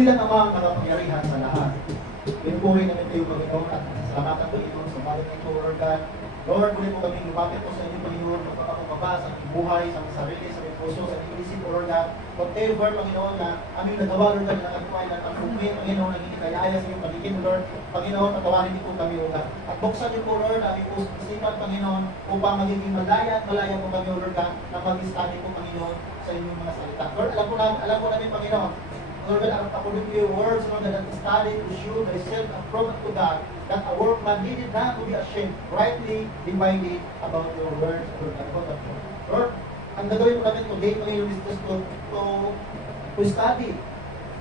bilang Amang nakapangyarihan sa lahat. Pinupuri namin kayo, Panginoon, at salamatan Panginoon sa balik ng ito, Lord God. Lord, muli po kami lumapit po sa inyo, Panginoon, magpapakababa sa aming buhay, sa aming sarili, sa aming puso, sa aming isip, Lord God. Whatever, Panginoon, na aming nagawa, Lord God, na katuay ng pagpupin, Panginoon, ang inikayaya sa iyong paligid, Lord. Panginoon, patawarin niyo po kami, Lord God. At buksan niyo po, Lord, ang aming isipan, Panginoon, upang magiging malaya at malaya po kami, Lord God, na mag-study po, Panginoon, sa inyong mga salita. Lord, alam po namin, Panginoon, Lord God, according to your words, Lord God, that study to show thyself approved to God, that a workman needed not to be ashamed, rightly divided about your words, Lord God. Lord, ang gagawin po namin today, Panginoon, is just to study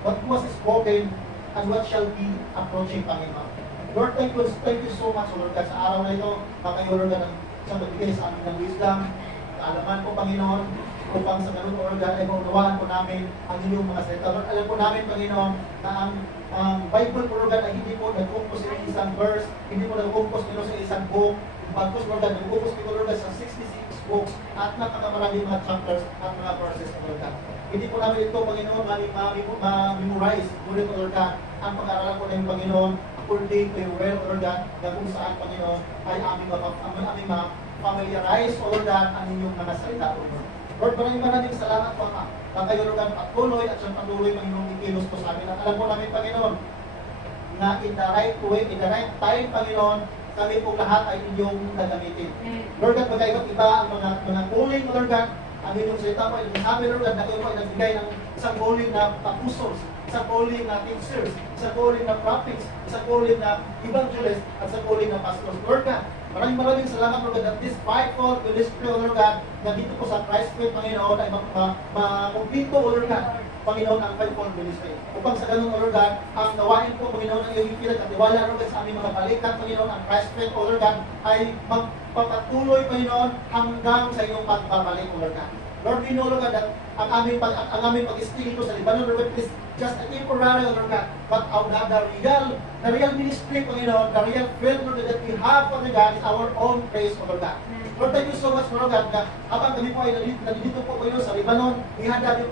what was spoken and what shall be approaching, Panginoon. Lord, thank you so much, Lord God, sa araw na ito, makayo, Lord God, sa magbigay sa amin ng wisdom, kaalaman po, Panginoon, upang sa ganun, Lord God, ay maunawaan po namin ang inyong mga salita. Lord, alam po namin, Panginoon, na ang Bible po, Lord God, ay hindi po nag-focus sa isang verse, hindi po nag-focus sa isang book. Bagkus, Lord God, nag-focus po, Lord God, sa 66 books at napakamaraming mga chapters at mga verses, Lord God. Hindi po namin ito, Panginoon, ma-memorize, ngunit, Lord God, ang pag-aaralan po namin, Panginoon, according to your will, Lord God, na kung saan, Panginoon, ay aming ma-familiarize, Lord God, ang inyong mga salita, Lord. Lord, maraming salamat po, Ama, na kayo, Lord God, patuloy at siyang patuloy, Panginoon, ikilos po sa amin. At alam po namin, Panginoon, na in the right way, in the right time, Panginoon, kami po lahat ay inyong gagamitin. Lord God, magkaiba-iba ang mga calling, Lord God, ang inyong salita po, sabi, Lord God, na kayo po ay nagbigay ng isang calling na apostles, isang calling na teachers, isang calling na prophets, isang calling na evangelists, at isang calling na pastors. Lord God, maraming salamat, Lord God, that this fivefold ministry, Lord God, na dito po sa Christ Faith, Panginoon, ay makumpleto, Lord God, Panginoon, ang fivefold ministry. Upang sa ganun, Lord God, ang gawain po, Panginoon, ang iyong ipilag at iwala, Lord God, sa aming mga balikat, Panginoon, ang Christ Faith, Lord God, ay magpapatuloy, Panginoon, hanggang sa iyong pagbabalik, Lord God. Lord, we know, Lord God, that ang aming pag-stay dito sa Libanon, Lord God, is just a temporary, Lord God. But the real ministry, Panginoon, the real field, Lord God, that we have, Lord God, is our own praise, Lord God. Lord, thank you so much, Lord God, na habang kami po ay nandito po, Panginoon, sa Libanon, ihanda din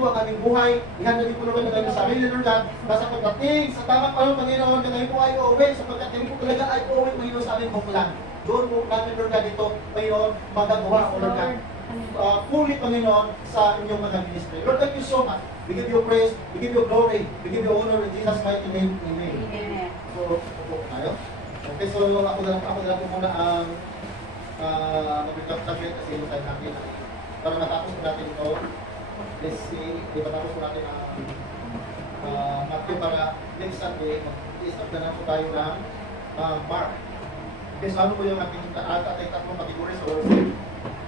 po ang aming buhay, ihanda din po, Lord God, ang aming sarili, Lord God, basta pagdating sa tamang panahon, Panginoon, na kami po ay uuwi, sapagkat kami po talaga ay uuwi, Panginoon, sa aming buklan. Doon po namin, Lord God, dito, Panginoon, magagawa, Lord God. Fully, Panginoon, sa inyong mga ministry. Lord, thank you so much. We give you praise, we give you glory, we give you honor in Jesus' mighty name. Amen. So, upo tayo. Okay, so ako na po muna ang mag-subject kasi yung time natin para matapos po natin ito. Let's see, matapos po natin ang Matthew para next Sunday, mag-i-start na po tayo ng Mark. Okay, so ano po yung ating tatlong categories or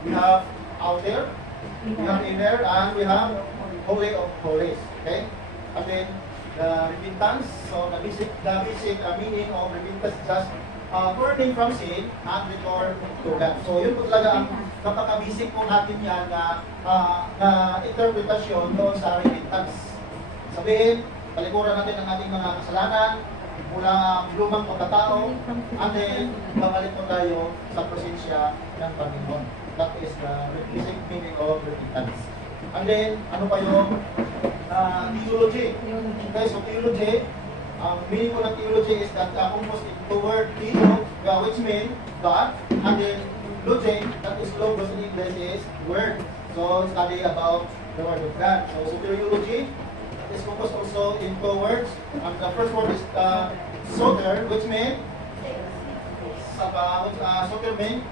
we have outer, we have inner, and we have holy of holies. Okay? And then the repentance, so the basic meaning of repentance is just turning from sin and return to God. So yun po talaga ang napaka-basic po natin yan na interpretasyon doon sa repentance. Sabihin, palikuran natin ang ating mga kasalanan, mula lumang pagkatao, and then babalik po tayo sa presensya ng Panginoon. That is the basic meaning of repentance. And then, ano pa yung theology? Okay, so theology, meaning po ng theology is that composed into word theo, which means God, and then loge, that is logos in English, is word. So, study about the word of God. So, theology is composed also in two words. And the first word is soter, which means soter means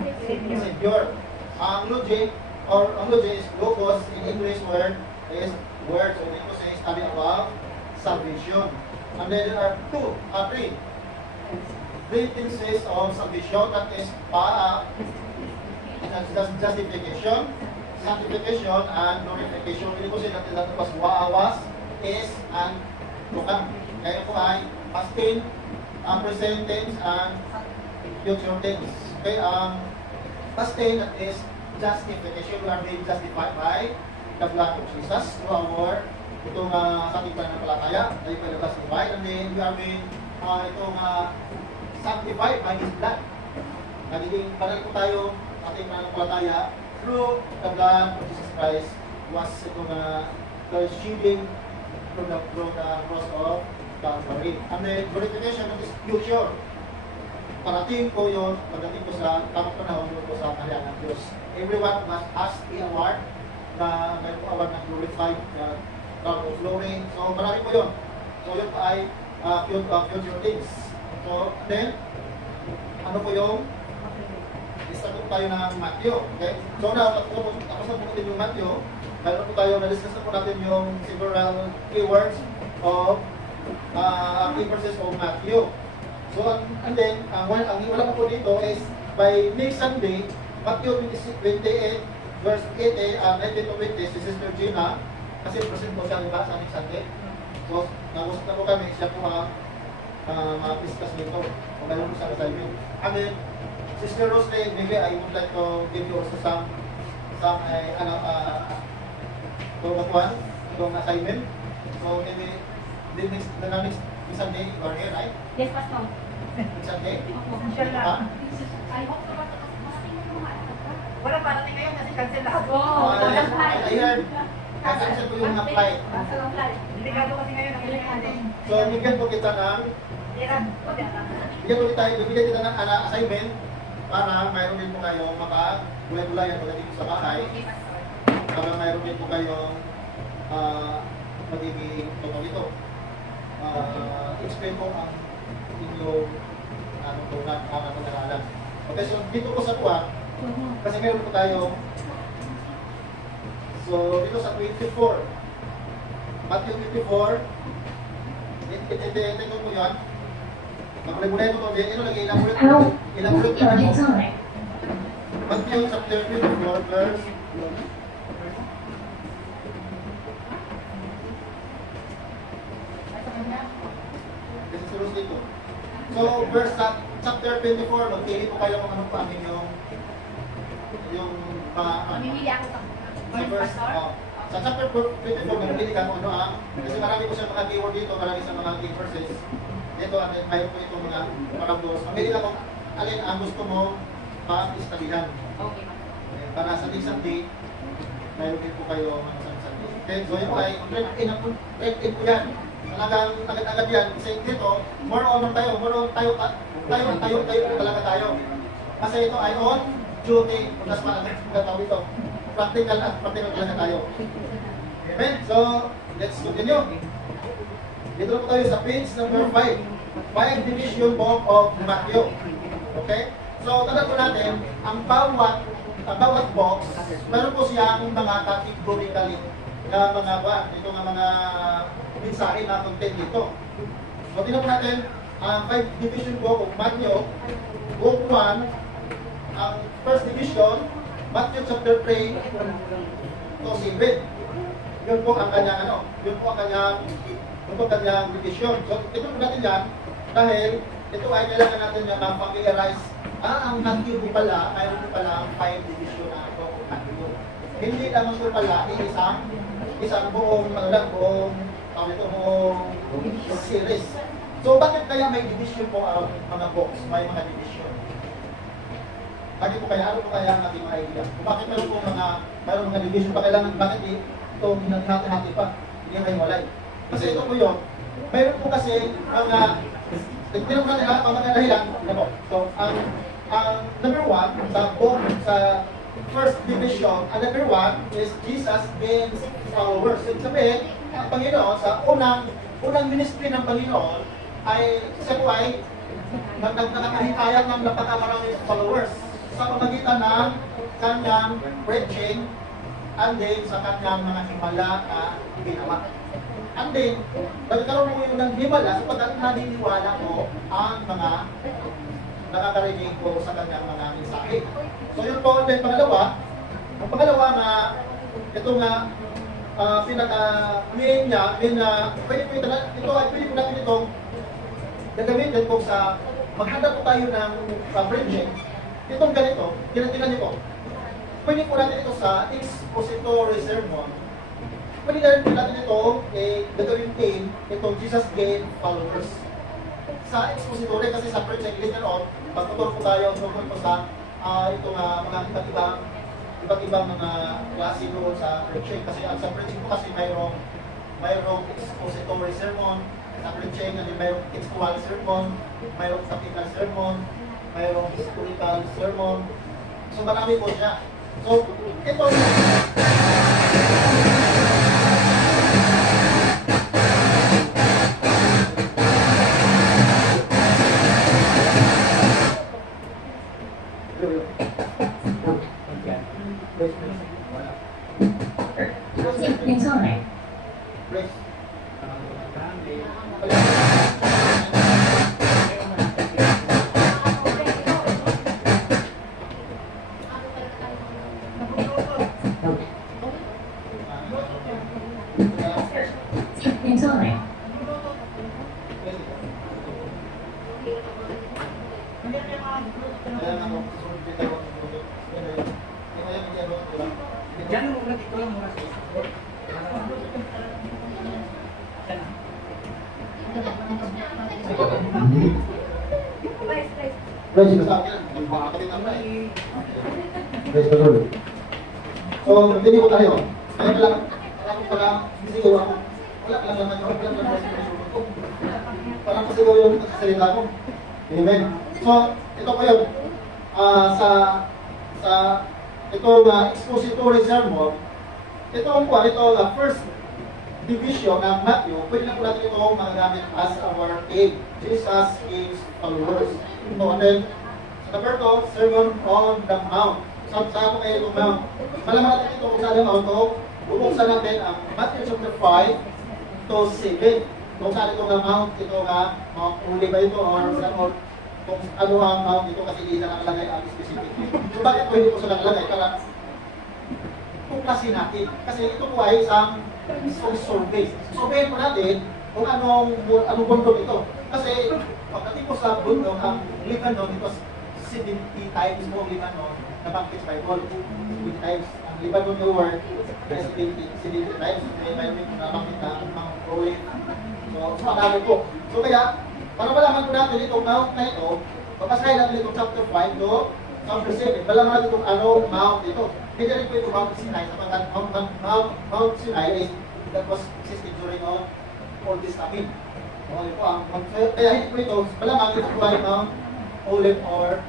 Savior. Ang logic is logos in English word is word. So dito say study about salvation. And then there are three instances of salvation, that is justification, sanctification, and glorification. Hindi ko say natin that was was, is, and to come. Kaya po ay past tense, present tense, and future tense. Okay, past tense, that is justification. We are being justified by the blood of Jesus through our sa ating pananampalataya, tayo pa justified, and then we are being sanctified by His blood. Nagiging banal po tayo sa ating pananampalataya through the blood of Jesus Christ was shedding through the cross of Calvary. And then, glorification is future. Parating po yun, pagdating po sa tamang panahon yun po sa kaharian ng Diyos. Everyone must ask the award na may award ng glorified crown of glory. So, marami po yun. So, yun pa ay future things. So, then, ano po yung isa po tayo ng Matthew. Okay? So, tapos na po natin yung Matthew. Meron po tayo, na-discuss na po natin yung several keywords of key verses of Matthew. So, and then, ang wala po dito is by next Sunday, Matthew 28, verse 19 to 20, si Sister Gina, kasi present po siya diba, sa next Sunday. So, nag-usap na po kami, siya po discuss dito, kung meron po sa assignment. And then, Sister Roslyn, maybe I would like to give you also some assignment. So, maybe, the next Sunday, you are here, right? Yes, Pastor. Next Sunday? Opo, inshallah. I hope naman makarating ng mga anak ka. Wala parating ngayon kasi cancel lahat. Oo, walang flight. I heard, cancel po yung mga flight. Walang flight. Delikado kasi ngayon ang delikado. So, bigyan po kita ng, Iran. bigyan kita ng assignment para mayroon din po kayong makagulay-gulayan pagdating sa bahay. Para mayroon din po kayong magiging totoo ito. Explain po ang inyong pag-aralan. Okay, so dito po sa kuha, kasi meron po tayo, so dito sa 24, Matthew 24, ito po yan. Magulay-gulay po ito, ito nag-ilamulit po. Ilamulit po ito. Matthew chapter 24, verse dito. So, verse chapter 24, magpili po kayo kung ano po ang inyong Mamimili ako pa. sa verse, sa chapter 24, magpili ka kung ano ang, kasi marami po siya mga keyword dito, marami sa mga key verses. Dito, mayroon po itong mga parables. Mamili ka kung alin ang gusto mo ma-istabihan. Okay. Para sa next day, mayroon din po kayo mga Sunday. Okay, so yun ay, trade-in po yan. Talagang agad-agad yan. Kasi dito, more on tayo talaga tayo. Kasi ito ay on duty. Mas tawag ito. Practical talaga tayo. Amen? So, let's continue. Dito na po tayo sa page number 5. 5 division book of Matthew. Okay? So, tanda po natin, ang bawat box, meron po siyang mga categorically na ito nga mga mensahe na content dito. So, tingnan po natin ang 5 division book of Matthew, book 1, ang first division, Matthew chapter 3 to 7. Yun po ang kanyang yun po ang kanyang division. So, tingnan po natin yan dahil ito ay kailangan natin yung mapag-i-arise. Ang Matthew po pala, mayroon po pala ang 5 division na ito of Matthew. Hindi naman po pala isang buong series. So, bakit kaya may division po ang mga books? May mga division. Bakit po kaya? Ano po kaya ang ating mga idea? Bakit mayroon mga division pa kailangan? Bakit ito hinati-hati pa? Hindi kayo walay. Kasi ito po yun. Mayroon po kasi mga tignan mo natin ang mga dahilan. So, ang number 1, sa first division, ang number 1 is Jesus and followers. So, sabihin, ang Panginoon, sa unang ministry ng Panginoon, ay siya po ay nakakahikayat ng napakamaraming followers sa pamagitan ng kanyang preaching and then sa kanyang mga himala na ginawa. And then, nagkaroon po yung ng himala sapagkat naniniwala ko ang mga nakakarinig ko sa kanyang mga mensahe. So yun po, then ang pangalawa na ito nga pinaka-main niya, pwede po natin itong gagamitin po sa maghanda po tayo ng preaching. Itong ganito, ginatinan nito. Pwede po natin ito sa expository sermon. Pwede natin ito, gagawin din itong Jesus Gain Followers. Sa expository, kasi sa preaching later on, pagtuturo po tayo tungkol po sa itong mga iba't ibang mga klase doon sa preaching. Kasi sa preaching po kasi mayroong mayroong expository sermon, sa preaching, and then mayroong textual sermon, mayroong topical sermon, mayroong historical sermon. So marami po siya. So, ito 괜찮아요. Praise. 괜찮아요. Jangan muna dito lang muna sa Praise the Lord. Praise the Lord. So, continue po tayo. Kaya lang, parang sigaw ako. Wala lang naman yung wala lang yung ko. Parang pasigaw yung salita ko. Amen. So, ito po yun. Sa itong expository sermon, itong first division ng Matthew, pwede na po natin itong magagamit as our aim. Jesus is followers. So, and then, sa number 2, Sermon on the Mount. Saan po kayo itong Mount? Malaman natin ito kung saan ang Mount ito. Bubuksan natin ang Matthew chapter 5 to 7. Kung saan ito nga Mount, ito nga Mount Uli ba ito or kung ano ang Mount ito kasi hindi na nakalagay ang specific. So bakit po hindi po sila nakalagay? Para tuklasin natin. Kasi ito po ay isang survey. Survey po natin kung anong bundok ito. Kasi pagdating po sa bundok, ang Lebanon, ito 70 times mo Lebanon na banquet Bible. 70 times. Ang Lebanon yung word, 70 times. May Bible na banquet na Mount Olive. So, marami po. So kaya, para malaman po natin itong Mount na ito, papasahin natin itong chapter 5 to chapter 7. Malaman natin itong anong Mount ito. Hindi rin po ito Mount Sinai. Sapagkat Mount Sinai is that was existed during Old Testament. Okay po, kaya hindi po ito, malamang ito po ay Mount Olive or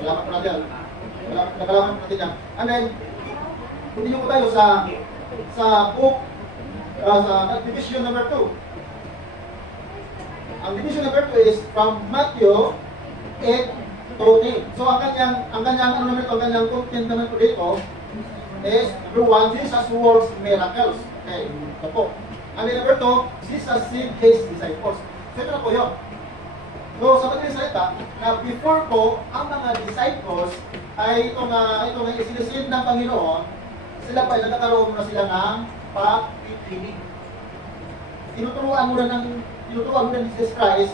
malaman po natin. Malaman po natin yan. And then, continue po tayo sa book, sa division number 2. Ang division number 2 is from Matthew 8 to 10. So ang kanyang content naman po dito is number 1, Jesus works miracles. Okay, ito po. And then number 2, Jesus sent His disciples. So ito na po yun. So sa madaling salita, na before po, ang mga disciples ay itong isinisin ng Panginoon, sila pa ay nagkakaroon na sila ng pag-training. Tinuturuan muna ni Jesus Christ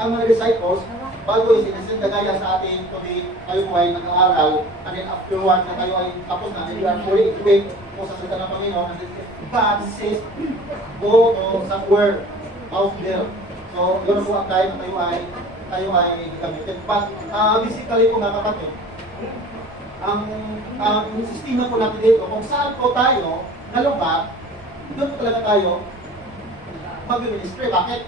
ang mga disciples bago isinisin kagaya sa atin kundi kayo po ay nag-aaral and then afterward na kayo ay tapos na and you are fully equipped po sa salita ng Panginoon and God says go to somewhere out there. So yun po ang time tayo ay gamitin. But basically po mga kapatid, ang sistema po natin dito kung saan po tayo nalubat, doon po talaga tayo mag-ministry. Bakit?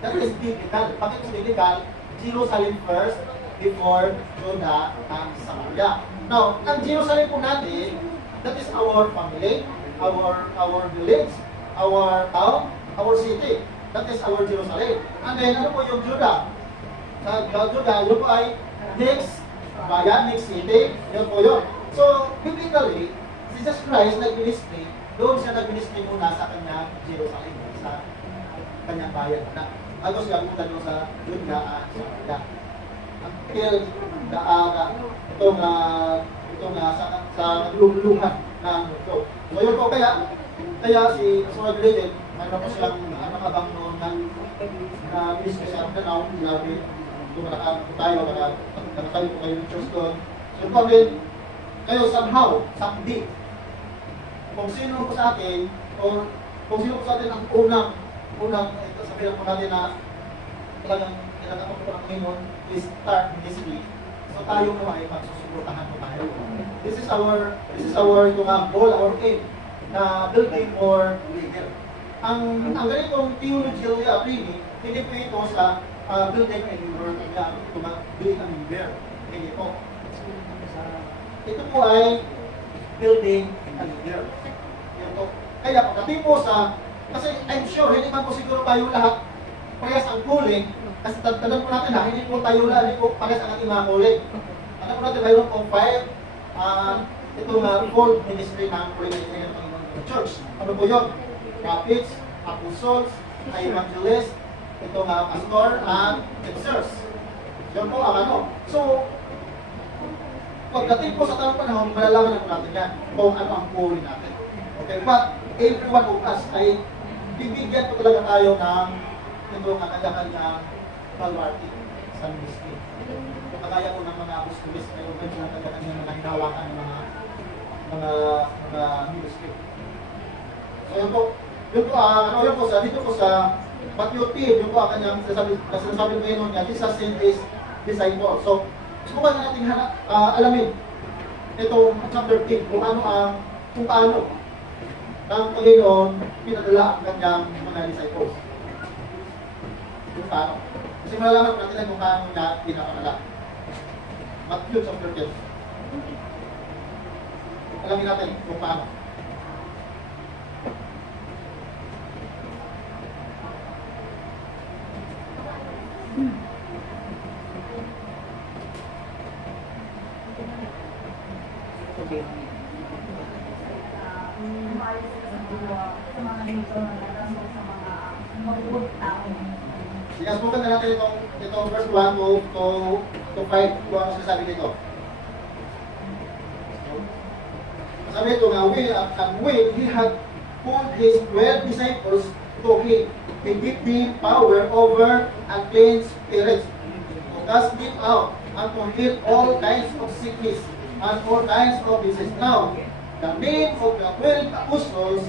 That is biblical. Bakit is biblical? Jerusalem first before Judah and Samaria. Now, ang Jerusalem po natin, that is our family, our village, our town, our city. That is our Jerusalem. And then, ano po yung Judah? Sa Judah, yun po ay next bayan, next city, yun po yun. So, biblically, Jesus Christ nag-ministry, doon siya nag-ministry muna sa kanyang Jerusalem, sa kanyang bayan na. Bago siya punta doon sa Judah at Samaria. Until sa nagluluhan ng mundo. So yun po kaya si Pastor Gretchen, mayroon po siyang nakabang noon na ministry sa Mindanao, sinabi, tumakaan po tayo, nakatayo po kayo ng church doon. So yun po rin, kayo somehow, someday, kung sino po sa atin, o kung sino po sa atin ang unang, ito sabihin po natin na talagang kinakapag po ng Panginoon to start ministry. So tayo po ay magsusuportahan po tayo. This is our goal, our aim, na building more leader. ang ganitong theological training, hindi po ito sa building a new world, ito building a new year. Hindi po. Ito po ay building a new year. Ito. Kaya pagdating po sa, kasi I'm sure, hindi man po siguro tayo lahat parehas ang calling, kasi tandaan po natin na, hindi po tayo lahat, hindi po parehas ang ating mga calling. Alam po natin, mayroon po 5, ito nga, 4 ministry ng calling ng Panginoon Church. Ano po yun? Prophets, apostles, evangelists, ito nga, pastor, and teachers. Yun po ang ano. So, pagdating po sa tamang panahon, malalaman na po natin yan kung ano ang calling natin. Okay, but every one of us ay bibigyan po talaga tayo ng itong kanya-kanyang priority sa ministry. Kagaya po ng mga apostolis, mayroon din silang kanya-kanyang mga hinawakan ng mga ministry. So yun po, yun po sa, dito po sa Matthew 10, yun po ang kanyang sinasabi ng Panginoon niya, Jesus sent his disciples. So, subukan na natin alamin itong chapter 10, kung paano ng Panginoon pinadala ang kanyang mga disciples. Kung paano. Kasi malalaman natin kung paano niya pinapadala. Matthew chapter 10. Alamin natin kung paano. Okay. Sinasbukan na natin itong verse 1 to 5 kung ano sinasabi dito. Sabi ito nga, when he had put his 12 disciples to him, he gave them power over unclean spirits, to cast them out, and to heal all kinds of sickness and all kinds of disease. Now, the name of the 12 apostles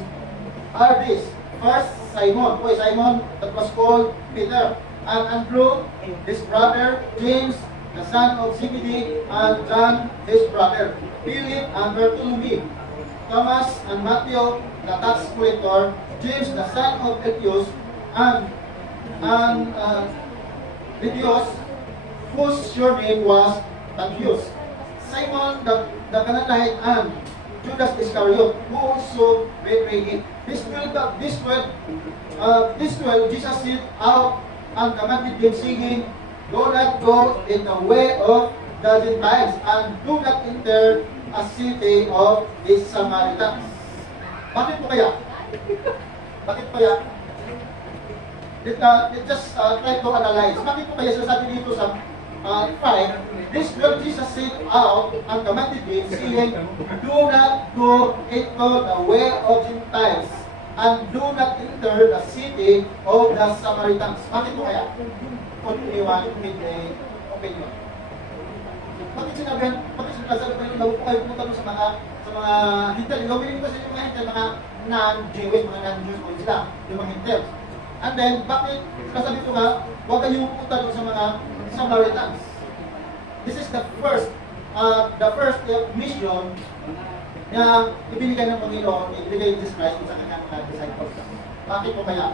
are this. First, Simon. Who is Simon? That was called Peter. And Andrew, his brother. James, the son of Zebedee. And John, his brother. Philip and Bartholomew. Thomas and Matthew, the tax collector. James, the son of Alphaeus. And Lydius, whose surname was Thaddeus. Simon, the Canaanite, and Judas Iscariot, who also betrayed him. This 12, Jesus sent out and commanded them, saying, do not go in the way of the Gentiles, and do not enter a city of the Samaritans. Bakit po kaya? Bakit po kaya? Let's just try to analyze. Bakit po kaya sasabi dito sa 5, this word Jesus sent out and commanded them, saying, do not go into the way of Gentiles, and do not enter the city of the Samaritans. Bakit po kaya? Continuing with the opinion. Bakit sinabi pa yun, bago po kayo pumunta doon sa mga hintel. Gawin ko sa mga hintel, mga non-Jewish, mga non-Jews po sila, yung mga hintel. And then, bakit kasabi ko nga, huwag kayong pumunta doon sa mga Samaritans. This is the first mission na ibinigay ng Panginoon, ibinigay Jesus Christ sa kanyang mga disciples. Bakit po kaya?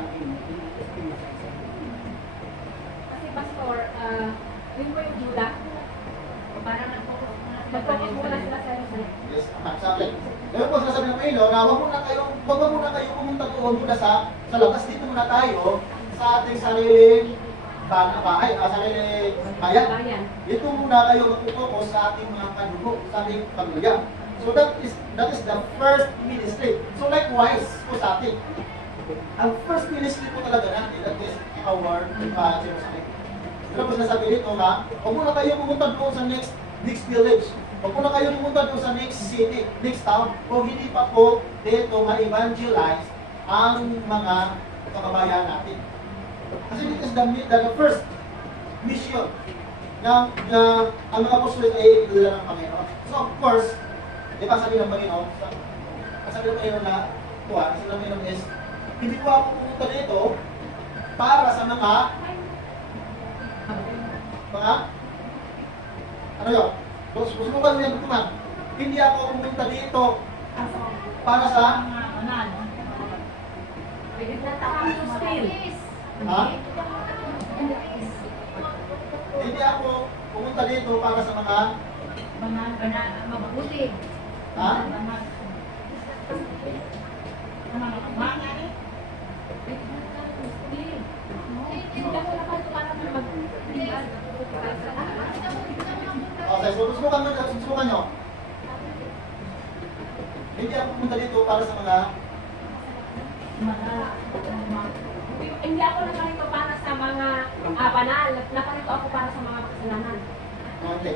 Kasi pastor, yun po yung Judah. Parang nag-focus muna sila sa iyo. Yes, sabi. Ngayon po sinasabi ng Panginoon na huwag muna kayo pumunta doon muna sa labas. Dito muna tayo sa ating sariling sarili bayan. Dito muna kayo magtutukos sa ating mga kadugo, sa ating pamilya. So that is the first ministry. So likewise po sa atin. Ang first ministry po talaga natin, that is our Jerusalem. Pero po sinasabi dito nga, huwag muna kayo pumunta doon sa next village. Huwag muna kayo pumunta doon sa next city, next town, kung hindi pa po dito ma-evangelize ang mga kababayan natin. Kasi this is the first mission na ang mga apostles ay dala ng Panginoon. So of course, di ba sabi ng Panginoon, sabi ng Panginoon na, sabi ng Panginoon is, hindi ko ako pumunta dito para sa mga ano yun? Susubukan mo yan, bukuman. Hindi ako pumunta dito para sa Nagtakang to steal. Ha? Hindi ako pumunta dito para sa mga, Mabuti. ha? Hindi ako nakalito para Okay, so susubukan nyo. Hindi ako pumunta dito para sa mga, Hindi ako nakalito para sa mga banal. Nakalito ako para sa mga kasalanan. hindi.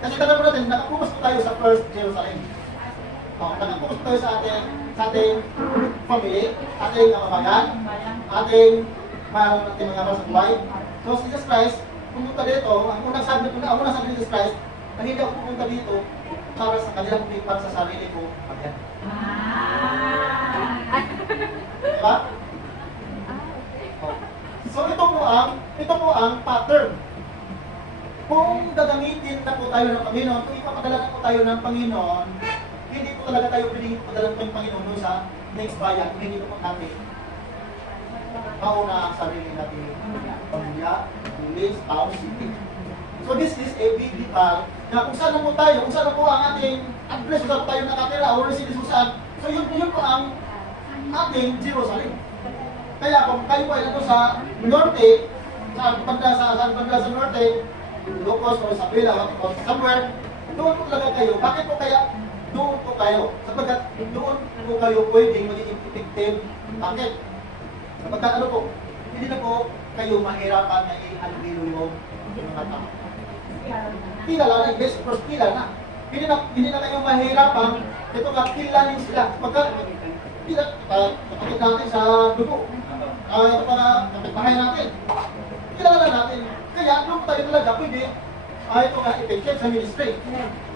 Kasi tanong mo natin, nakapokus po tayo sa First Jerusalem. Nakapokus tayo sa ating family, ating kababayan, ating mga sa buhay. So, si Jesus Christ, pumunta dito, ang unang sabi ni Jesus Christ, na hindi ako pumunta dito para sa kanila, kundi para sa sarili ko. Ayan. Diba? So, ito po ang pattern. Kung gagamitin na po tayo ng Panginoon, kung ipapadala na po tayo ng Panginoon, hindi po talaga tayo pwedeng ipapadala po yung Panginoon doon sa next bayan, kung hindi po natin mauna ang sarili natin, pamilya, village, town, city. So this is a biblical na kung saan po tayo, kung saan po ang ating address, kung saan po tayo nakatira, or residence kung saan, so yun po ang ating Jerusalem. Kaya kung kayo po ay nandun sa norte, sa banda sa norte, Ilocos or Isabela or somewhere, doon po talaga kayo. Bakit po kaya doon po kayo? Sapagkat doon po kayo pwedeng magiging effective. Bakit? Sapagkat ano po, hindi na po kayo mahirapan na i-halbilo yung mga tao. Kilala na, best first kilala na. Hindi na kayo mahirapan, ito nga, kilanin sila. Sapagkat, kapatid natin sa dugo. Ito pa na, kapitbahay natin. Kilala natin. Kaya, doon tayo talaga pwede, ito nga, effective sa ministry.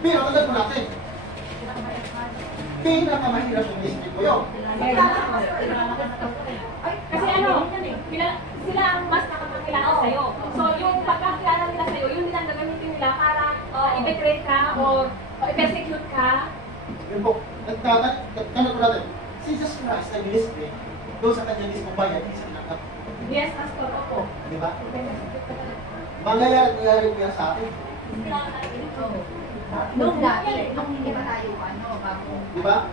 Pero, tandaan po natin, pinakamahirap yung ministry ko yun. Kasi sila ang mas nakapagkilala sa'yo. So, yung pagkakilala nila sa'yo, yun din ang gagamitin nila para i-betray ka or i-persecute ka. Yun po, nagtanong po natin, si Jesus Christ ay ministry, doon sa kanya mismo bayan, hindi sa pinagkat. Yes, Pastor, opo. Di ba? Mangyayari po yan sa atin. Nung dati, nung hindi pa tayo, bago. Di ba?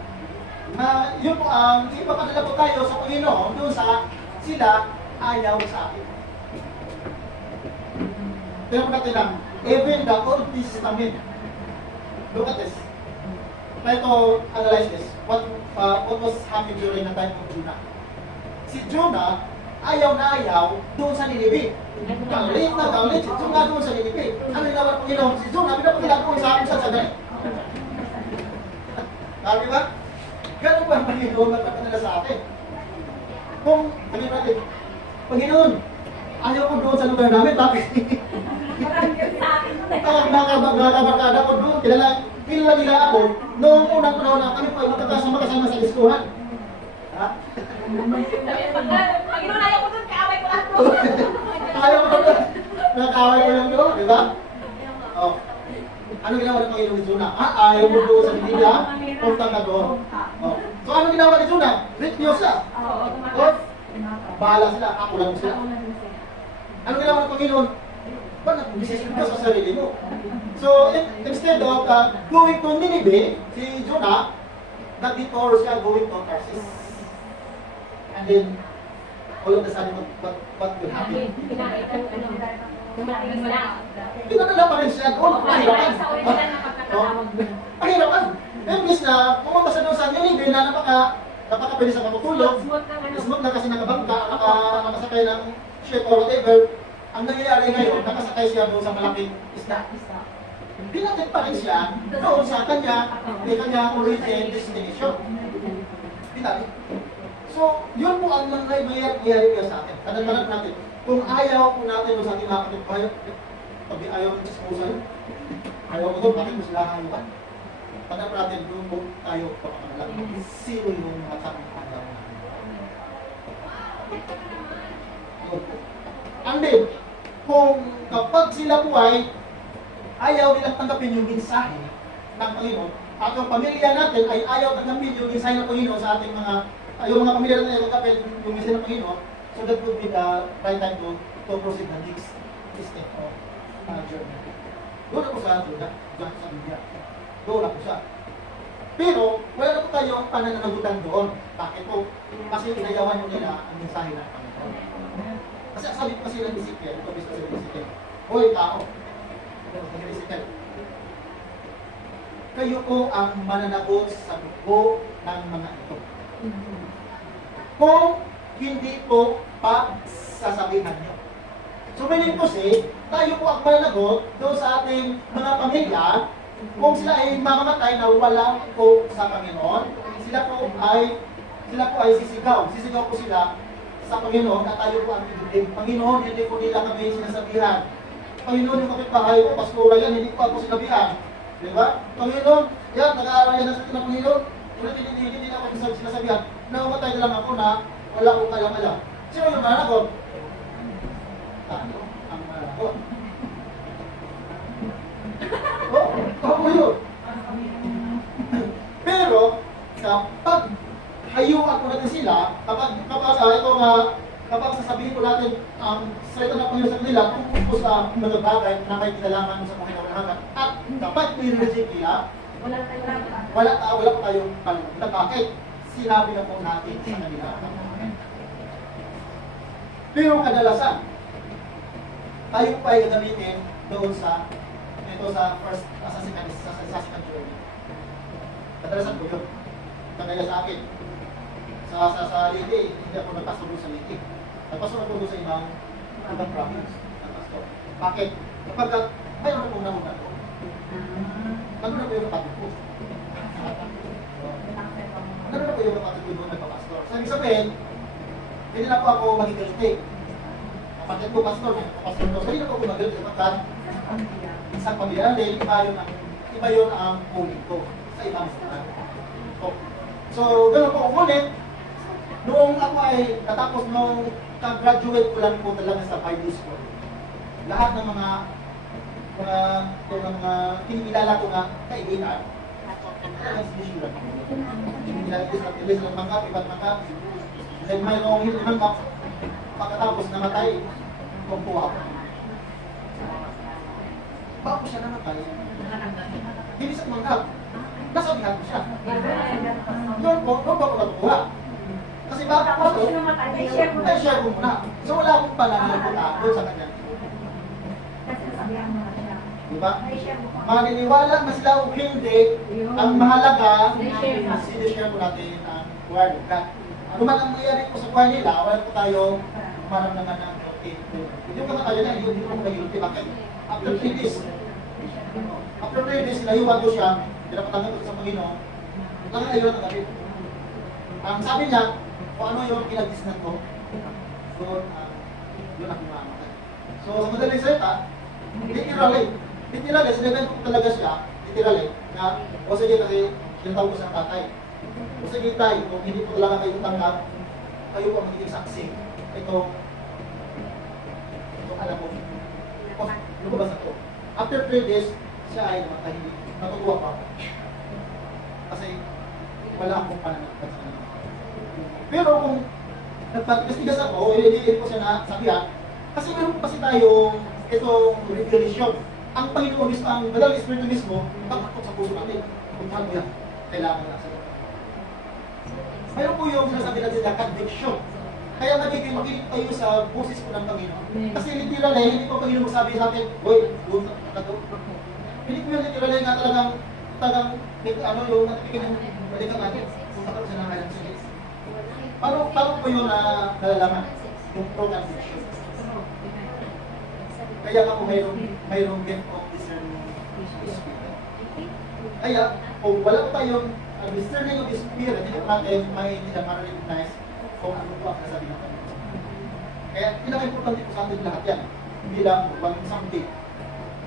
Na yun po ang ipapadala po tayo sa Panginoon doon sa sila ayaw sa atin. Pero po natin lang, even the Old Testament, look at this. Try to analyze this. What was happening during the time of Jonah? Si Jonah, ayaw na ayaw doon sa Ninive. Galit, si Jonah doon sa Ninive. Ano yung naman Panginoon? Si Jonah, pinapakilala ko sa akin sa galit. Sabi ba? Ganun ba ang Panginoon magpapadala sa atin? Kung, sabihin natin, Panginoon, ayaw ko doon sa lugar namin, bakit? Nakabarkada ko doon, kilala nila ako, noong unang panahon na kami po ay magkakasama-kasama sa diskuhan. Ha? Panginoon, ayaw ko doon, kaaway ko lahat doon. Ayaw ko doon, nakakaway ko lang doon, di ba? Oh. Ano ginawa ng Panginoon ni Jonah? Ayaw mo doon sa Biblia, punta ka doon. Oh. So ano ginawa ni Jonah? Refuse siya. Or, bahala sila, ako lang sila. Ano ginawa ng Panginoon? Ba't nag-business ka sa sarili mo? So, instead of going to Nineveh, si Jonah, nag-detour siya going to Tarsus. And then, all of a sudden, what will happen? Pinadala pa rin siya doon. Pahirapan. Pahirapan. Imbis na pumunta siya doon sa Nineveh na napakapili sa matutulog. Smooth na kasi nakabangka, nakasakay ng ship or whatever. Ang nangyayari ngayon, nakasakay siya doon sa malaking isda. Pinatid pa rin siya doon sa kanya origin destination. Pinatid. So, yun po ang nangyayari sa atin. Tandaan natin. Kung ayaw po natin sa ating mga kapitbahay, pag ayaw ng chismosa yun, ayaw ko doon, bakit mo sila hayukan? Tandaan natin, doon po tayo papakalalang. Sino yung mga tamang ayaw natin? And then, kung kapag sila po ay ayaw nilang tanggapin yung mensahe, ng Panginoon, at ang pamilya natin ay ayaw tanggapin yung mensahe ng Panginoon sa ating mga, yung mga pamilya natin ay tanggapin yung mensahe ng Panginoon, so that would be the right time to proceed the next step of journey. Doon ako sa Judah, dyan sa Biblia. Doon ako siya. Pero, wala na po tayong pananagutan doon. Bakit po? Kasi inayawan nyo nila ang mensahe ng Panginoon. Kasi sabi ko kasi ng Ezekiel, ito bisa sa Ezekiel, hoy tao, Ezekiel, kayo po ang mananagot sa dugo ng mga ito. Kung hindi po pa sasabihan nyo. So, meaning to say, tayo po ang mananagot doon sa ating mga pamilya kung sila ay mamamatay na wala po sa Panginoon, sila po ay sisigaw. Sisigaw po sila sa Panginoon at tayo po ang ibigay. Panginoon, hindi po nila kami sinasabihan. Panginoon, yung kapitbahay ko, pastora yan, hindi po ako sinabihan. Di ba? Panginoon, yan, nag-aaral yan na sa akin ng Panginoon. Pero hindi na ako sinasabihan. Namamatay na lang ako na wala akong kalam-alam. Sino yung mananagot? Tayo ang mananagot. Ako yun. Pero, kapag hayuan ko natin sila, kapag sasabihin ko natin ang salita ng Panginoon sa kanila tungkol sa mga bagay na may kinalaman sa buhay ng hanggan, at kapag i-reject nila, wala pa tayong panunod. Bakit? Sinabi na po natin sa kanila. Pero kadalasan, tayo pa ay gagamitin doon sa second journey. Kadalasan ko yun. Kagaya sa akin. Sa Liti, hindi ako nagpasok doon sa Liti. Nagpasok ako doon sa ibang province. Nagpasok. Bakit? Kapag mayroon akong nauna ko, naguna ko yung kapatid ko. Naguna ko yung kapatid ko doon nagpapastor. So, ibig sabihin, hindi na po ako magigilty. Kapatid ko pastor, nagpapastor ko. So, hindi na po ako magigilty. Kapag isang pamilya, iba yun ang ulit ko sa ibang sila. So, gano'n po ulit. Noong ako ay natapos nung ka-graduate ko lang po talaga sa Bible School. Lahat ng mga kinikilala ko nga kaibigan, talagang sinisura ko. Kinikilala ko sa ilang mangkap, iba't mangkap. Then mayroong hindi mangkap, pagkatapos namatay, kung po ako. Bago siya namatay, hindi sa mangkap. Nasabihan ko siya. Doon po ako natutuwa. Kasi bago ako, ay-share ko muna. So wala akong pananagutan doon sa kanya. Diba? Maniniwala mas sila o hindi, ang mahalaga, sinishare ko natin ang word of God. Ano man ang nangyari po sa buhay nila, wala po tayo maramdaman ng guilty. Hindi ko tayo na, hindi ko guilty. Bakit? After 3 days, sinayuan ko siya, pinapatanggap ko sa Panginoon, talagang ayaw na kami. Ang sabi niya, kung ano yung pinag-disnan ko, doon ako mamatay. So, sa madaling salita, literally, sinabi ko talaga siya, literally, na, o sige kasi, sinatawag ko sa tatay. O sige tayo, kung hindi ko talaga kayo tanggap, kayo po ang magiging saksi. Ito alam mo, lumabas ako. After 3 days, siya ay namatay. Natutuwa pa ako. Kasi, wala akong pananagutan sa kanila. Pero kung nagpatigas ako, hindi ko siya nasabihan, kasi meron kasi tayong itong revelation. Ang Panginoon mismo, ang Banal Espiritu mismo, takot sa puso natin. Kung saan yan, kailangan na sa ito. Mayroon po yung sinasabi natin na conviction. Kaya magiging makinig tayo sa boses po ng Panginoon. Kasi literally, hindi po Panginoon magsabi sa atin, "Hoy, doon na to." Hindi po yung literally nga talagang yung natipikin yung balikan natin. Kung takot sa nangalan sa Diyos. Paano po yun na nalalaman? Yung pro-conviction. Kaya nga po mayroong gift of discerning spirit. Kaya, kung wala po tayong discerning of the spirit, hindi po natin ma-recognize kung ano po ang nasabi ng Panginoon. Kaya, pinaka-importante po sa atin lahat yan. Hindi lang upang someday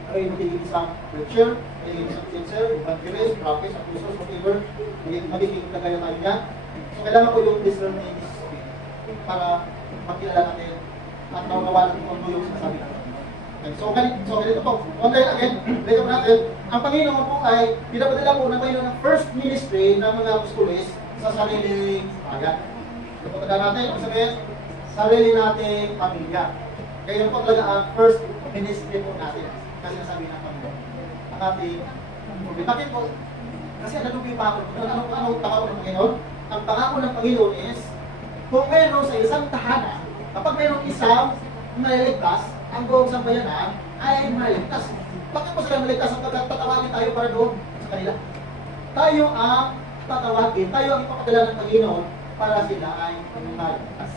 ay magiging isang preacher, magiging isang teacher, evangelist, prophet, apostles, whatever, magiging nagaya tayo niya. So, kailangan po yung discerning spirit para makilala natin at naunawaan kung ano yung sinasabi ng Panginoon. Okay, so ganito po. Okay, again, dito po natin. Ang Panginoon po ay pinapadala po ng Panginoon ng first ministry ng mga apostoles sa sariling bayan. Ito po tanda natin, ang sabihin, sarili nating pamilya. Kaya yun po talaga ang first ministry po natin. Kasi nasabi ng Panginoon. Ang ating problema. Bakit po? Kasi ano yung pangako? Anong pangako ng Panginoon? Ang pangako ng Panginoon is, kung mayroon sa isang tahanan, kapag mayroong isang naliligtas, ang buong sambayanan ay maligtas. Bakit po sila maligtas? Sapagkat tatawagin tayo para doon sa kanila. Tayo ang tatawagin, tayo ang ipapadala ng Panginoon para sila ay maligtas.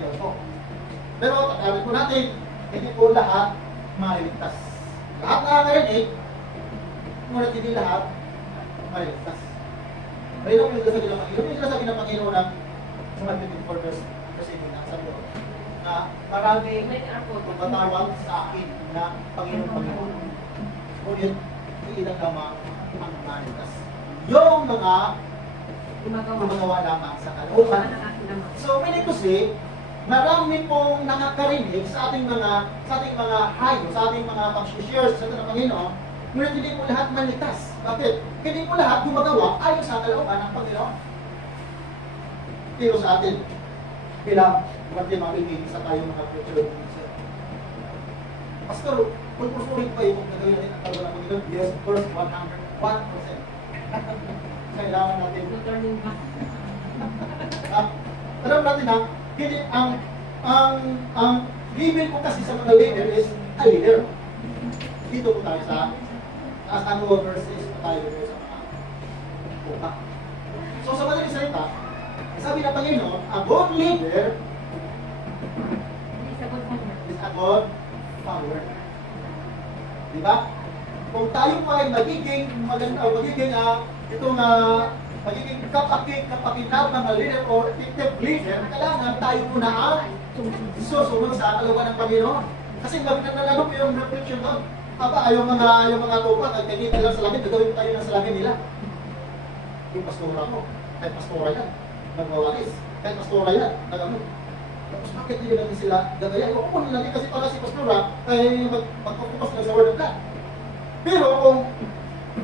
Yan po. Pero tatawagin po natin, hindi po lahat maligtas. Lahat nakakarinig, ngunit hindi lahat maligtas. Mayroon yung sinasabi ng Panginoon. Yung sinasabi ng Panginoon ng mga 24 verse 18 na sabi ko, na maraming tumatawag sa akin na Panginoon. Ngunit iilang lamang ang maligtas. Yung mga gumagawa lamang sa kalooban. So, meaning to say, marami pong nakakarinig sa ating mga hayo, sa ating mga pag-share sa ating Panginoon, ngunit hindi po lahat maligtas. Bakit? Hindi po lahat gumagawa ayon sa kalooban ng Panginoon. Pero sa atin, bilang makinig sa tayo mga preacher of Jesus. Pastor, kung pusurin pa yung gagawin natin ang kalooban ng Panginoon, yes, of course, 101%. Kailangan natin. Alam natin na, hindi ang given ko kasi sa mga leader is a leader. Dito po tayo sa as ano verses tayo sa mga buka. So sa madaling salita, sabi ng Panginoon, a good leader is a good follower. Diba? Kung tayo po ay magiging kapakinabang na leader o effective leader, kailangan tayo muna ang susunod sa kalooban ng Panginoon. Kasi magkakaroon po yung reflection doon. Aba, yung mga tupa, nagkagin nila sa langit, gagawin tayo ng sa langit nila. Yung pastora ko, kahit pastora yan, nagwawalis. Kahit pastora yan, nag-ano. Tapos bakit hindi natin sila gagaya? Yung kukunin natin kasi para si pastora ay magpapupas lang sa word of God. Pero kung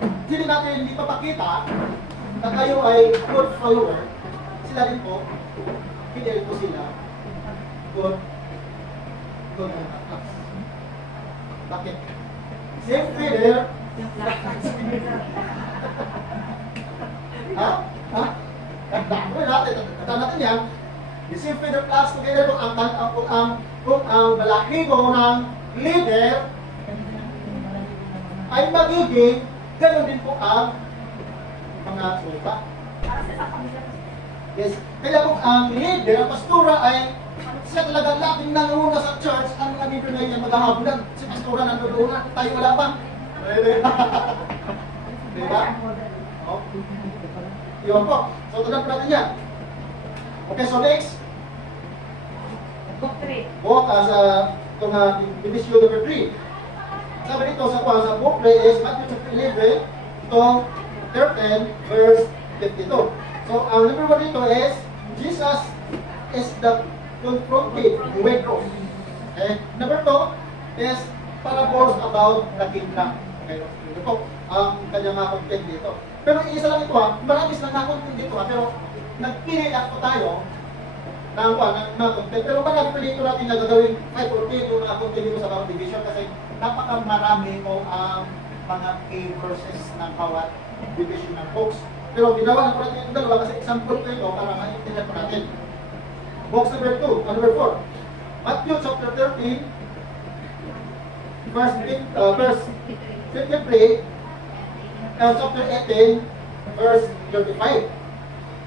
hindi natin hindi papakita na tayo ay good follower, sila rin po, hindi rin po sila good class. Bakit? Same leader. Ha? Tanda natin yan. The same leader class together kung ang balahibo ng leader ay magiging ganoon din po ang mga tupa. Yes. Kaya kung ang leader, ang pastora ay siya talaga laging nanguna sa church, ang mga leader na yan maghahabulan. Si pastora nandoon na, tayo wala pa. Diba? Oh. Yun po. So, tunan po natin yan. Okay, so next. Walk as itong division number 3. Sabi dito sa book is Matthew chapter 11 to 13 verse 52. So, ang number 1 dito is Jesus is the confronted Huwegos. Okay? Number 2 is parables about the kingdom. Okay? Ito po ang kanyang mga content dito. Pero isa lang ito marami silang mga content dito pero nagpili ako tayo ng mga content. Pero marami pa dito natin na gagawin 5 or 10 yung mga content dito sa bawat division kasi napakamarami po ang mga key verses ng bawat division ng books. Pero ginawa na po natin yung dalawa kasi example ko ito para maintindihan po natin. Box number 2, number 4. Matthew chapter 13, verse 53, and chapter 18, verse 35.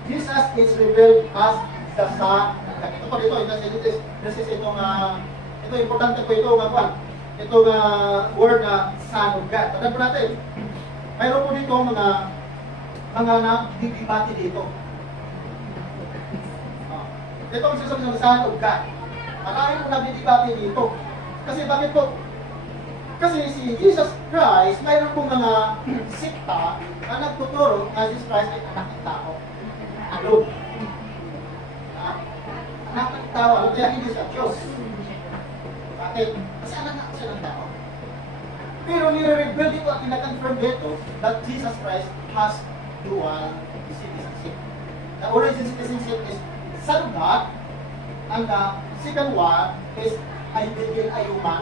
Jesus is revealed as the Son. Ito po dito, this is itong, ito importante po ito, itong word na Son of God. Tandaan po natin, mayroon po dito mga nagdidibati dito. Ito ang sinasabi ng Son of God. Marami po nagdidibati dito. Kasi bakit po? Kasi si Jesus Christ, mayroon pong mga sikta na nagtuturo na Jesus Christ ay anak ng tao. Ano? Anak ng tao, kaya hindi sa Diyos. Bakit? Kasi anak Pero nire-reveal dito at kinakonfirm dito that Jesus Christ has dual citizenship. The origin citizenship is Son of God, and the second one is identical a human,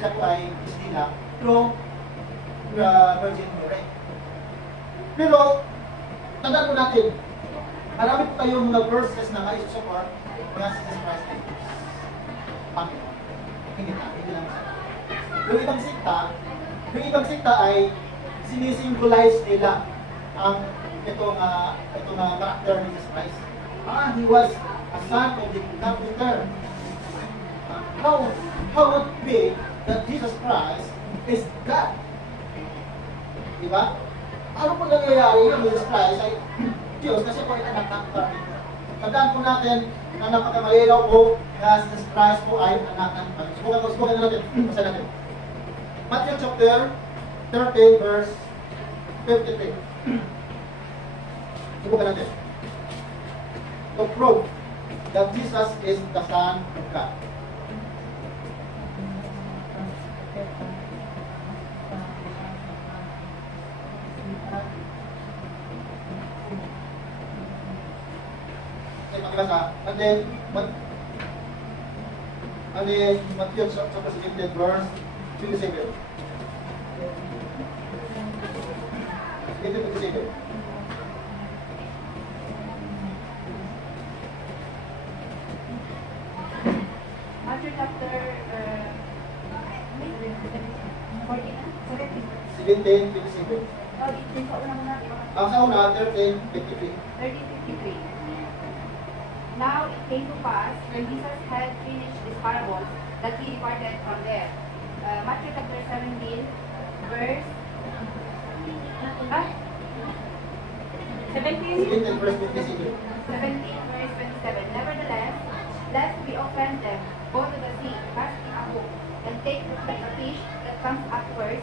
siya po ay istina through Virgin Mary. Pero, tandaan po natin, marami po kayong mga verses na mai-support na Jesus Christ ay Diyos. Panginoon. Hindi lang siya. Yung ibang sikta ay sinisimbolize nila ang itong character ni Jesus Christ. He was a son of the carpenter. How would it be that Jesus Christ is God? Diba? Ano po nangyayari yung Jesus Christ ay Diyos kasi po ay anak ng carpenter. Tandaan po natin na napakamalinaw po na Jesus Christ po ay anak ng carpenter. Subukan natin. Basta natin. Matthew chapter 13 verse 53. Subukan natin. To prove that Jesus is the Son of God. Okay, pakibasa. And then Matthew chapter 17 verse 27. 27. Matthew chapter 17, 27. Ang sa una, 13, 53. 13:53. Now it came to pass when Jesus had finished this parable that he departed from there. Matthew chapter 17, verse 17. 17 verse 57. 17, verse 27. Nevertheless, lest we offend them, go to the sea, cast in a hook, and take the fish that comes up first.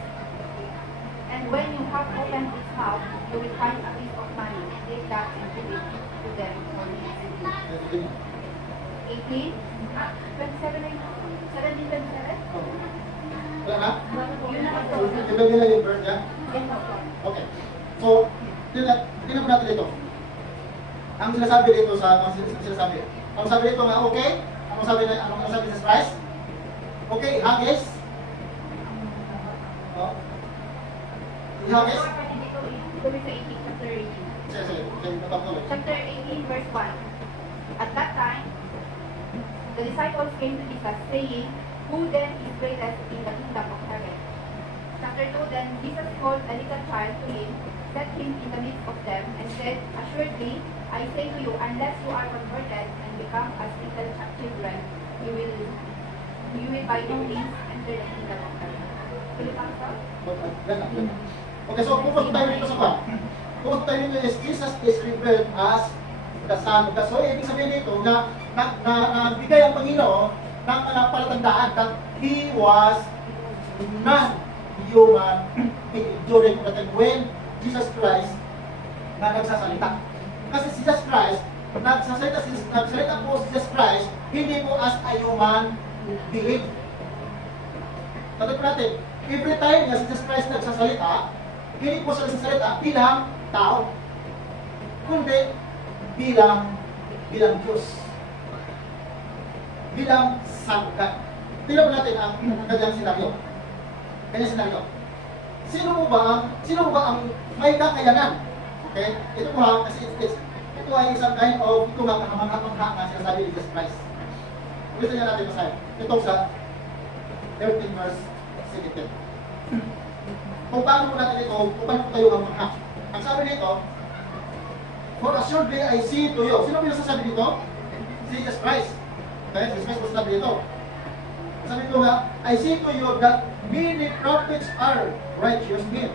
And when you have opened its mouth, you will find a piece of money. Take that and give it to them for me. 18, 27, 17, 27. Wala na? Yun na lang po. Tignan nila yung verse niya. Yes, po. Okay. So, tingnan po natin dito. Ang sinasabi dito sa sinasabi. Ang sabi dito nga, okay? Anong sabi ni Jesus Christ? Okay, hagis. Oh. Hagis. Dito sa 18, chapter 18. Sige, napapatuloy. Chapter 18, verse 1. At that time, the disciples came to Jesus, saying, Who then is greatest in the kingdom of heaven? Chapter 2, then Jesus called a little child to him, set him in the midst of them, and said, Assuredly, I say to you, unless you are converted and become as little children, you will by no means enter the kingdom of heaven. Tuloy pa sa? Okay, so focus tayo dito sa pa. Focus tayo dito is Jesus is revealed as the Son of God. So, ibig sabihin dito na nagbigay ang Panginoon ng palatandaan that He was non-human during the time when Jesus Christ na nagsasalita. Kasi si Jesus Christ, nagsasalita po si Jesus Christ, hindi po as a human being. Tandaan po natin, every time na si Jesus Christ nagsasalita, hindi po siya nagsasalita bilang tao, kundi bilang Diyos. Bilang sangkat. Tingnan po natin ang kanyang senaryo. Kanyang senaryo. Sino ba ang may kakayanan? Okay? Ito po ha, kasi ito ay isang kind of, ito nga kamangha-mangha na sinasabi ni Jesus Christ. Gusto niya natin masahin. Ito sa 13 verse 17. Kung paano po natin ito, kung paano po tayo ang mangha. Ang sabi nito, For assuredly I say to you. Sino po yung sasabi dito? Si Jesus Christ. Okay? Jesus Christ po sasabi dito. Sabi ko nga, I say to you that many prophets are righteous men,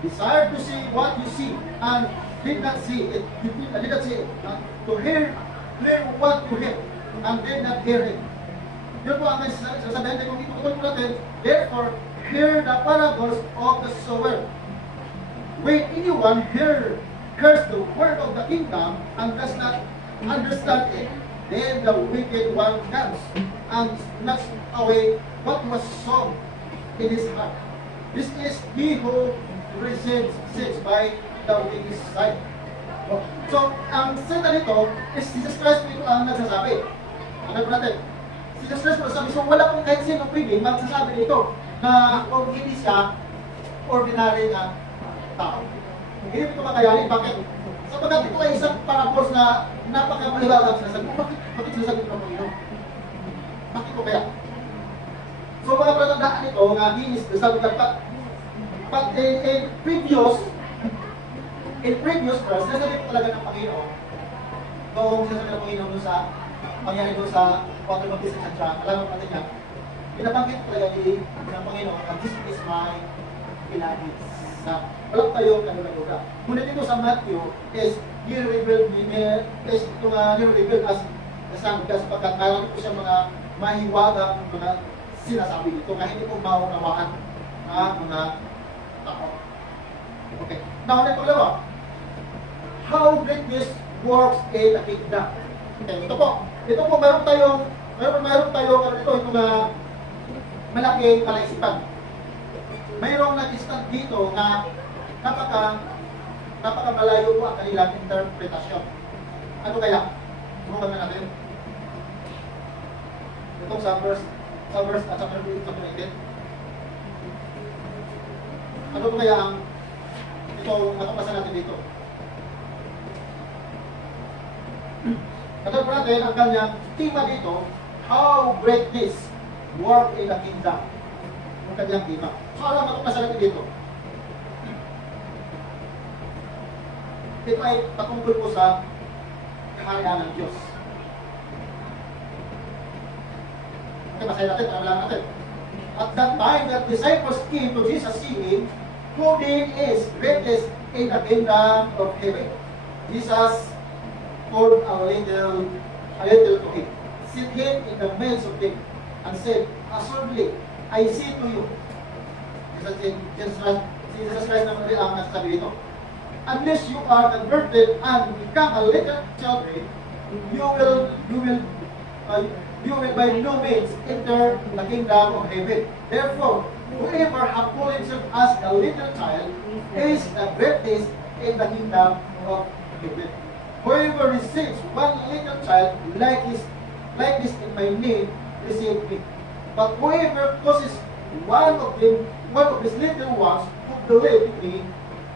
desire to see what you see, and did not see it. Did not see it. To hear what you hear, and did not hear it. Yun po ang sasabihin kung itutuloy po natin, therefore, hear the parables of the sower. When anyone hears the word of the kingdom and does not understand it, then the wicked one comes and snatches away what was sown in his heart. This is he who receives six by the weak side. So, ang salita nito is Jesus Christ po ang nagsasabi. Ano po natin? Si Jesus Christ po sabi, so wala pong kahit sino pwede magsasabi dito na kung hindi siya ordinary na tao. Hindi ito makayanin. Bakit? Sapagkat ito ay isang parables na napaka-maliwalang sinasabi. Bakit sinasabi ng Panginoon? Bakit ko kaya? So mga pratandaan ito nga he is the Son of God. But in previous verse, nasabi ko talaga ng Panginoon, kung sinasabi ng Panginoon doon sa pangyari doon sa water baptism sa John, alam natin niya, pinabanggit talaga ng Panginoon na this is my beloved na walang tayong kanulaga. Ngunit dito sa Matthew is ni-reveal as the Son of God sapagkat mayroon po siya mga mahiwagang mga sinasabi dito na hindi po maunawaan ng mga tao. Okay. Now, ito pala how great this works in the kingdom. Okay, ito po meron tayong ito nga malaking kalaisipan. Mayroong nag-stand dito na napaka malayo po ang kanilang interpretasyon. Ano kaya? Subukan na natin. Itong sa verse at sa verse 18. Ano po kaya ang ito matapasan natin dito? Katulad po natin ang kanyang tema dito, how great this work in the kingdom. Ang kanyang tema. So, ano matapasan natin dito? Ito ay patungkol po sa kaharian ng Diyos. Okay, basahin natin, panawalan natin. At that time, the disciples came to Jesus saying, who then is greatest in the kingdom of heaven? Jesus called a little to him, sit him in the midst of them, and said, assuredly, I say to you, Jesus Christ naman rin ang nagsasabi dito, unless you are converted and become a little children, you will by no means enter the kingdom of heaven. Therefore, whoever humbles himself as a little child is the greatest in the kingdom of heaven. Whoever receives one little child like this in my name, receive me. But whoever causes one of these little ones who believe in me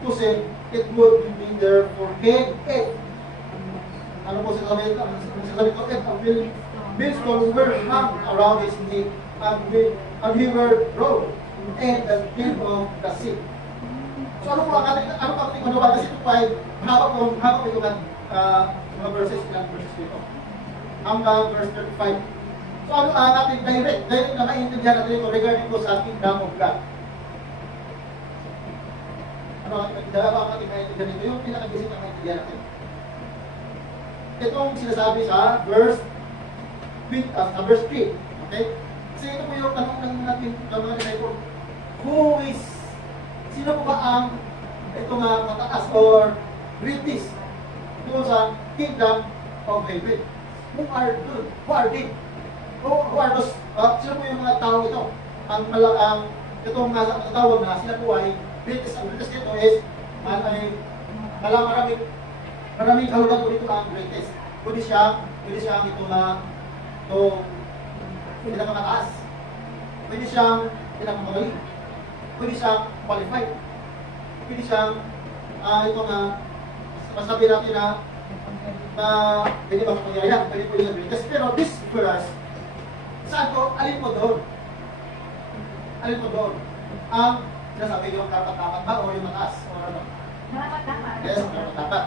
to sin, it would be there for him if ano po sinasabi ko? If a millstone were hung around his neck and he were thrown in the deep of the sea. So ano po ang ating manuwa? Kasi ito po ay mahaba po yung mga verses dito. Hanggang verse 35. So ano ang ating direct na maintindihan natin ito regarding po sa kingdom of God. Ano ang ating maintindihan ito? Yung pinaka-basic na maintindihan natin. Itong sinasabi sa verse 3. Okay? Kasi ito po yung tanong ng natin ng mga disciple. Sino po ba ang ito nga mataas or greatest doon sa kingdom of heaven? Who are they? Who are those? Sino po yung mga tao ito? Itong tawag na sila po ay greatest. Ang greatest dito is maraming kalugan po dito ang greatest. Pwede siyang ito na pinakamataas. Pwede siyang pinakamagaling. Pwede siyang qualified. Pwede siyang ito na masabi natin na pwede ba pangyayari? Pwede po yung greatest. Pero this verse, saan po? Alin po doon? Ang sinasabi yung karapat-dapat ba o yung mataas? Dapat. Yes, karapat-dapat.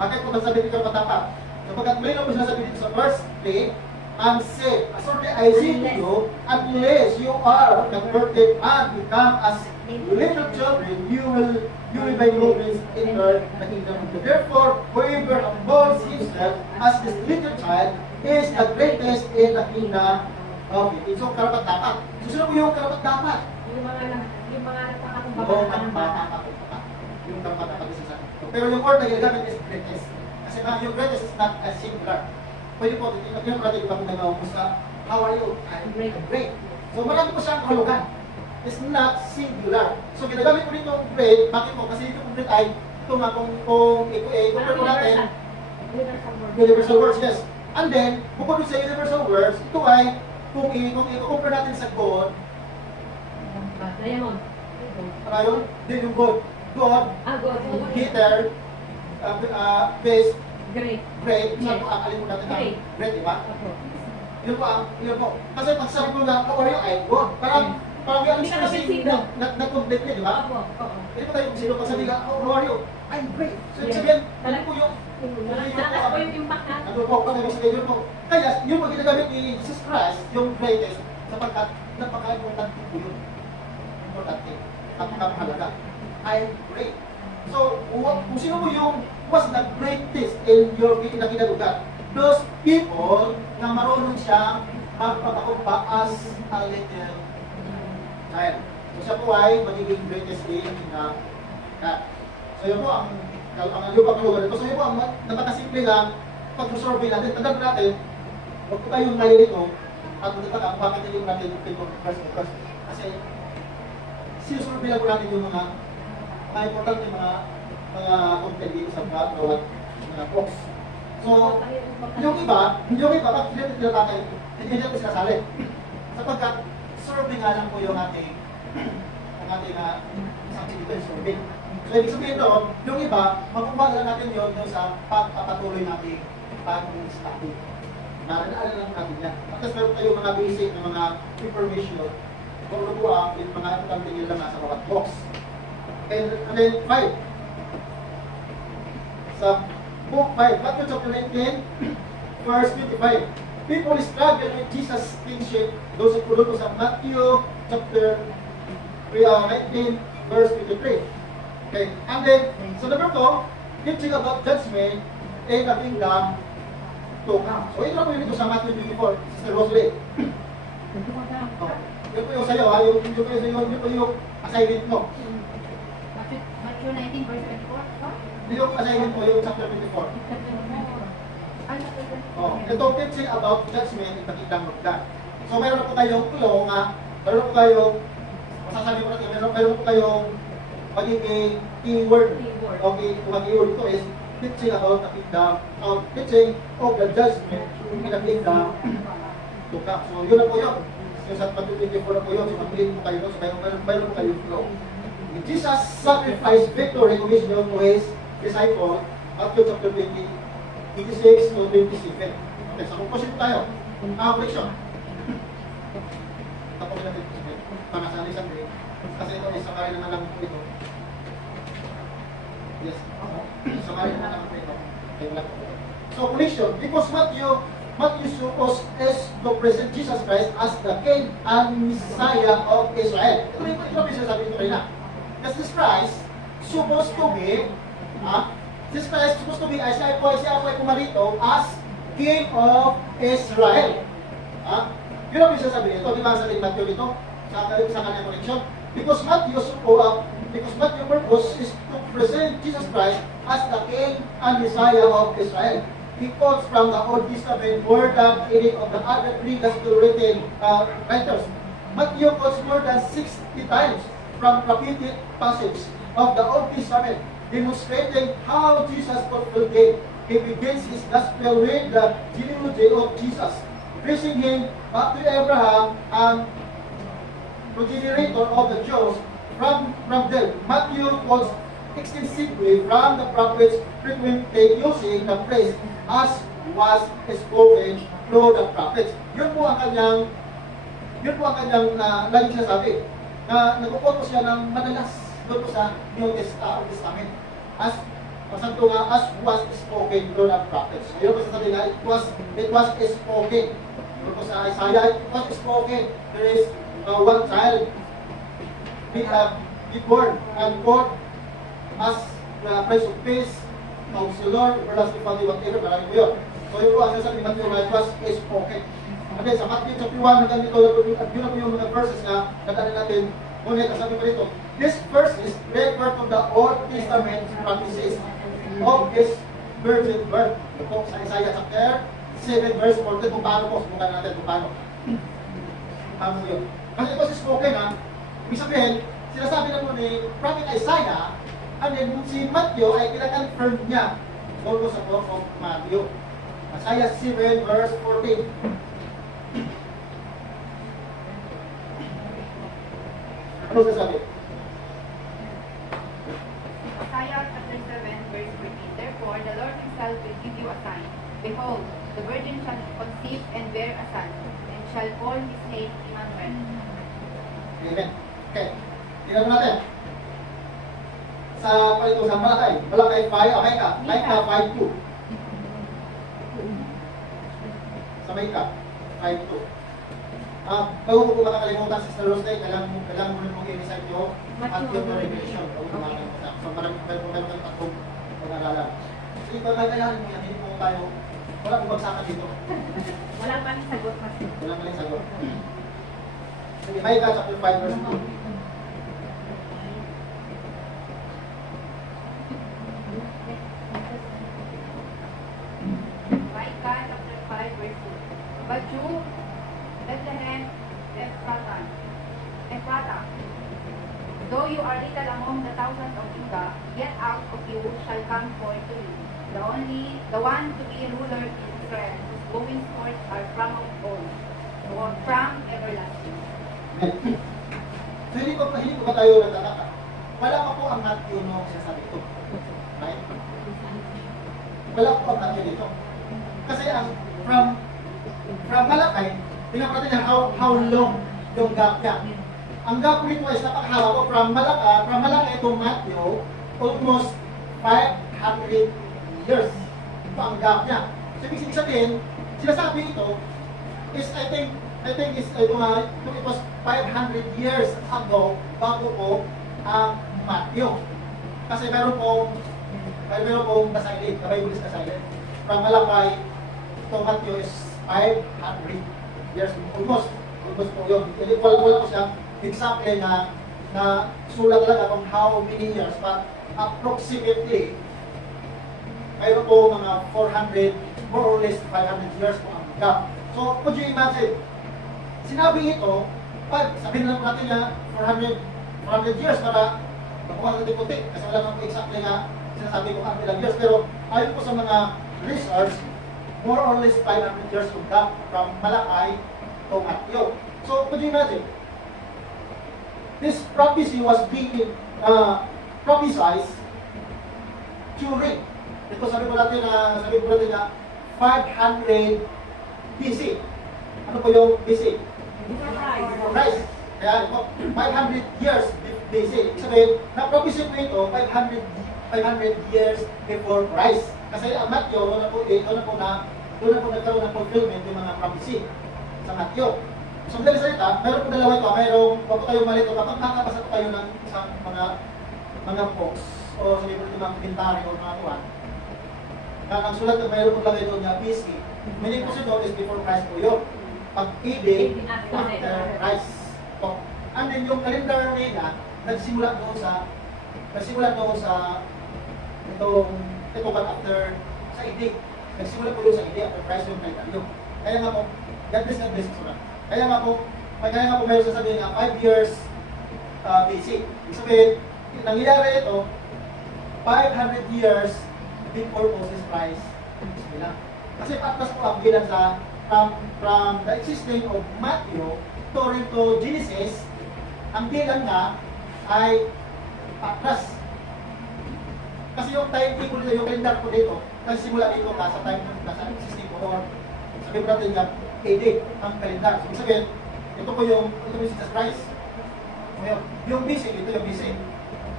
Bakit po nasabi yung karapat-dapat? Sapagkat may naman sinasabi dito sa verse 3, and say, assuredly I say to you, unless you are converted and become as little children, you will by no means enter the kingdom of God. Therefore, whoever humbles himself as this little child is the greatest in the kingdom of it. So, karapat-dapat. So, sino po yung karapat-dapat? Yung mga karapat-dapat. Yung karapat-dapat isa sa ito. Pero yung word na ginagamit is greatest. Kasi yung greatest is not a singular. Pwede po, yung natin ibang nagawa mo sa how are you? I'm great. So, marami po siyang kahulugan. is not singular. So ginagamit ko rin yung great, bakit po? Kasi yung great ay, ito nga kung i-compare ko natin, universal words, yes. And then, bukod sa universal words, ito ay, kung i-compare natin sa God, Diamond. ayun, din yung God. God, God. Peter, base, Great. great, saan po akalin mo natin ang Great. great, di ba? Yun po. Kasi pag sabi ko nga, how are you, ay God. Parang yung Hindi ka expressing napansin. na-complete niya, di ba? Oo. Hindi pa tayo kung sino, pag sabi ka, how are you? I'm great. So, ibig sabihin, ano po yung, Malakas po yung impact natin. ano po, kung ibig sabihin yun po. Kaya, yung pag ginagamit ni Jesus Christ, yung greatest, sapagkat napaka-importante po yun. Importante. At mahalaga. I'm great. So, kung sino mo yung was the greatest in your kinalugan, those people na marunong siyang magpapakumpa as a little child. So, siya po ay magiging greatest in God. So, yun po ang yung pagkalugan nito. So, yun po ang napakasimple lang pag-survey natin. Tandaan natin, huwag po tayong nalilito at magtataka bakit hindi natin yung first. Kasi, sinusurvey lang po natin yung mga importante mga content dito sa bawat mga books. So, yung iba, bakit hindi natin hindi natin sinasali? Sapagkat, survey nga lang po yung ating scientific survey. So, ibig sabihin doon, yung iba, makukuha lang natin yun sa pagpapatuloy nating pag-study. Naalala lang natin yan. At tapos meron tayong mga basic na mga information kung ano po ang mga importante nyo lang sa bawat box. And then 5. Sa book 5, Matthew chapter 19, verse 25. People struggle with Jesus' kingship. Those who pulot sa Matthew chapter 19, verse 23. Okay, and then, so number 2, teaching about judgment and the kingdom to come. So ito na po yun ito sa Matthew 24, Sister Rosalie. Yun po yung sa'yo, ha? Yun po yung assignment mo. Matthew 19 verse 24. Yung assignment mo, yung chapter 24. Oh, ito teaching about judgment in the kingdom of God. So meron na po tayong clue nga, meron po tayong, masasabi ko natin, meron po tayong magiging keyword. Okay, yung keyword ito is teaching about the kingdom, teaching of the judgment in the kingdom to come. So yun na po yun. So sa Matthew 24 na po yun, so mag-read po kayo, so meron po kayong flow. Jesus sacrificed victory commission to his disciple, Matthew chapter 20, 26 to 27. Okay, so conclusion tayo. Question. Tapos natin ito para sa isang day. Kasi ito ay sakay naman lang po ito. Yes. Sakay naman lang po ito. So question, because Matthew supposed is to present Jesus Christ as the King and Messiah of Israel. Ito yung sinasabi ito rin na. Because this Christ supposed to be, this Christ supposed to be, siya po ay pumarito as King of Israel. Yun ang sinasabi nito. Di ba sa Matthew dito? Sa kanyang connection. Because Matthew's purpose is to present Jesus Christ as the King and Messiah of Israel. He quotes from the Old Testament more than any of the other three gospel written writers. Matthew quotes more than 60 times from prophetic passages of the Old Testament, demonstrating how Jesus fulfilled them. He begins his gospel with the genealogy of Jesus, tracing him back to Abraham and progenitor of the Jews from them. Matthew quotes extensively from the prophets, frequently using the phrase as was spoken through the prophets. Yun po ang kanyang laging sinasabi. Na nagpo-quote po siya ng madalas doon po sa New Testament. As masanto nga, as was spoken through the prophets. Yun po sasabi nga, it was spoken. Doon po sa Isaiah, it was spoken. There is one child be born and born as the Prince of Peace, Counselor, everlasting Father, whatever, marami po yun. So yun po ang sasabi ni Matthew na it was spoken. And then sa Matthew chapter 1, hanggang dito, yun na po yung mga verses na nadali natin. Ngunit, sabi ko dito, this verses refer to the Old Testament promises of his virgin birth. Ito po sa Isaiah chapter 7 verse 14, kung paano po, subukan natin kung paano. Paano yun? Kasi ito si spoken Ibig sabihin, sinasabi na po ni Prophet Isaiah, and then si Matthew ay kina-confirm niya doon sa book of Matthew. Isaiah 7 verse 14. Ano sasabi? Isaiah chapter 7, verse 14. Therefore, the Lord himself will give you a sign. Behold, the virgin shall conceive and bear a son, and shall call his name Emmanuel. Amen. Okay. Tingnan mo natin. Sa palito sa Malakay. Malakay 5, Micah 5:2. Sa Micah 5:2. Bago ko po makakalimutan, Sister Rosday, kailangan mo rin mong i-recite yung Matthew to Revelation. Bago ko makakalimutan. So meron kang tatlong pag-aaralan. So ito, kailangan mo yan, hindi po tayo, wala pong bagsakan dito. Wala pa rin sagot kasi. Wala maling sagot. Sige, Micah chapter 5 verse 2. Micah chapter 5, verse 2. But you, Bethlehem Ephratah, though you are little among the thousands of Judah, yet out of you shall come forth to you the one to be ruler in Israel, whose goings forth are from of old, or from everlasting. Amen. So hindi ko ba tayo nagtataka? Wala pa po ang Matthew nung sinasabi ito. Right? Wala po ang Matthew dito. Kasi ang from Malakay, tingnan po natin how long yung gap niya. Ang gap nito is napakahaba po from Malakay to Matthew, almost 500 years. Ito ang gap niya. So ibig sabihin, sinasabi ito is I think it was 500 years ago bago po ang Matthew. Kasi meron pong basailid, Bible is basailid. From Malakay to Matthew is 500 years, almost po yun. Wala po siya exactly na sulat talaga kung how many years, but approximately mayroon po mga 400, more or less 500 years po ang gap. So, could you imagine? Sinabi ito, sabihin lang natin na 400 years para makuha natin puti. Kasi wala naman po exactly nga sinasabi ko ang ilang years. Pero ayon po sa mga research, more or less 500 years yung gap from Malakay to Matthew. So, could you imagine? This prophecy was being prophesied during. Ito sabi ko natin na 500 BC. Ano po yung BC? Christ. Kaya ito, 500 years BC. Sabihin, na-prophecy po ito 500 years before Christ. Kasi ang Matthew, doon na po nagkaroon ng fulfillment yung mga prophecy sa Matthew. So, dahil salita, meron po dalawa ito. Huwag po tayong malito. Kapag makakabasa po tayo ng isang mga books o sabi po ito mga komentary o mga kuwan, na ang sulat na mayroon po lagay doon niya, BC. Meaning po siya doon is before Christ po yun. Pag AD, after Christ po. And then yung calendar nila, nagsimula doon sa itong after sa AD. Nagsimula po doon sa AD after Christ yung kalendaryo. Kaya nga po, God bless sulat. Kaya nga po mayroon sasabihin nga 5 years BC. Ibig sabihin, nangyayari ito 500 years before Moses Christ. Kasi patras po ang bilang sa from the existing of Matthew to Genesis, ang bilang nga ay patras. Kasi yung timetable nito, yung calendar po dito, nagsimula dito ka sa time sa existing po or sabi ko natin nga AD ang calendar. So, ibig sabihin, ito yung Jesus Christ. Yung BC, ito yung BC.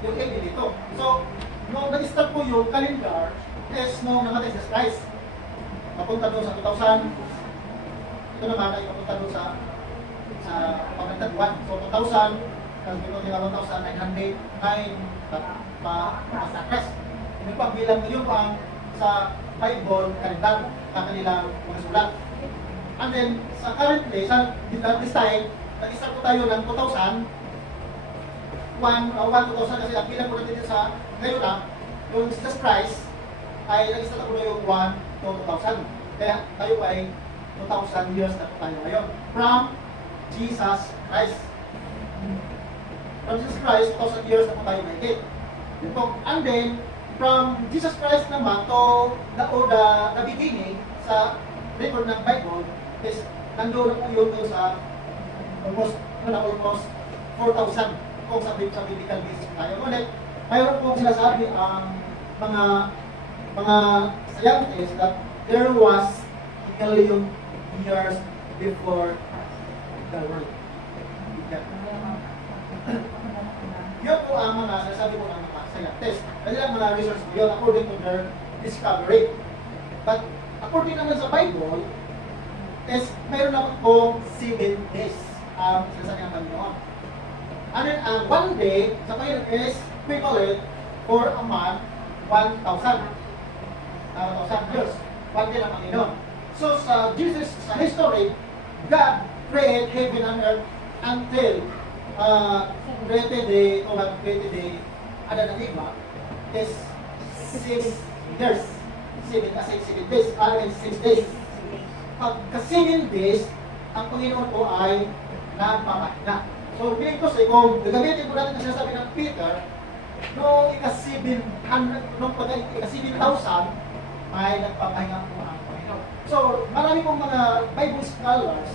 Yung AD dito. So, nung nag-start po yung calendar, is nung namatay si Jesus Christ. Papunta doon sa 2000. Ito naman ay papunta doon sa pagkantad 1. So, 2000, kasi ito yung 1,909 pa-Christ. Yung pagbilang yun pang sa Bible calendar na kanilang mga sulat. And then, sa currently, this time, nag-start po tayo ng 2000, 2000 kasi ang bilang po natin sa ngayon lang, yung Jesus Christ ay nag-start po na yung 1 to 2000. Kaya tayo ay 2,000 years na po tayo ngayon. From Jesus Christ. from Jesus Christ, 2,000 years na po tayo mahigit. Yun po. And then, from Jesus Christ naman to the beginning sa record ng Bible is nandoon na po yun doon sa almost 4,000 kung sa biblical basis tayo. Ngunit, mayroon po sinasabi ang mga scientists that there was a million years before the world. Yun po ang mga sinasabi po ng mga scientists. Kanilang mga research po yun according to their discovery. But according naman sa Bible, is mayroon naman po 7 days ang sinasabi ng Panginoon. And then ang 1 day sa Panginoon is equivalent for a month 1,000 years. 1 day ng Panginoon. So sa Jesus, sa history, God created heaven and earth until created the Adan and Eva is 6 years. 7 days. 6 days. Pagka 7 days, ang Panginoon po ay nagpapahinga. So, feeling ko sa kung gagamitin po natin ang sinasabi ng Peter, noong ika-7,000 ay nagpapahinga po ang Panginoon. So, marami pong mga Bible scholars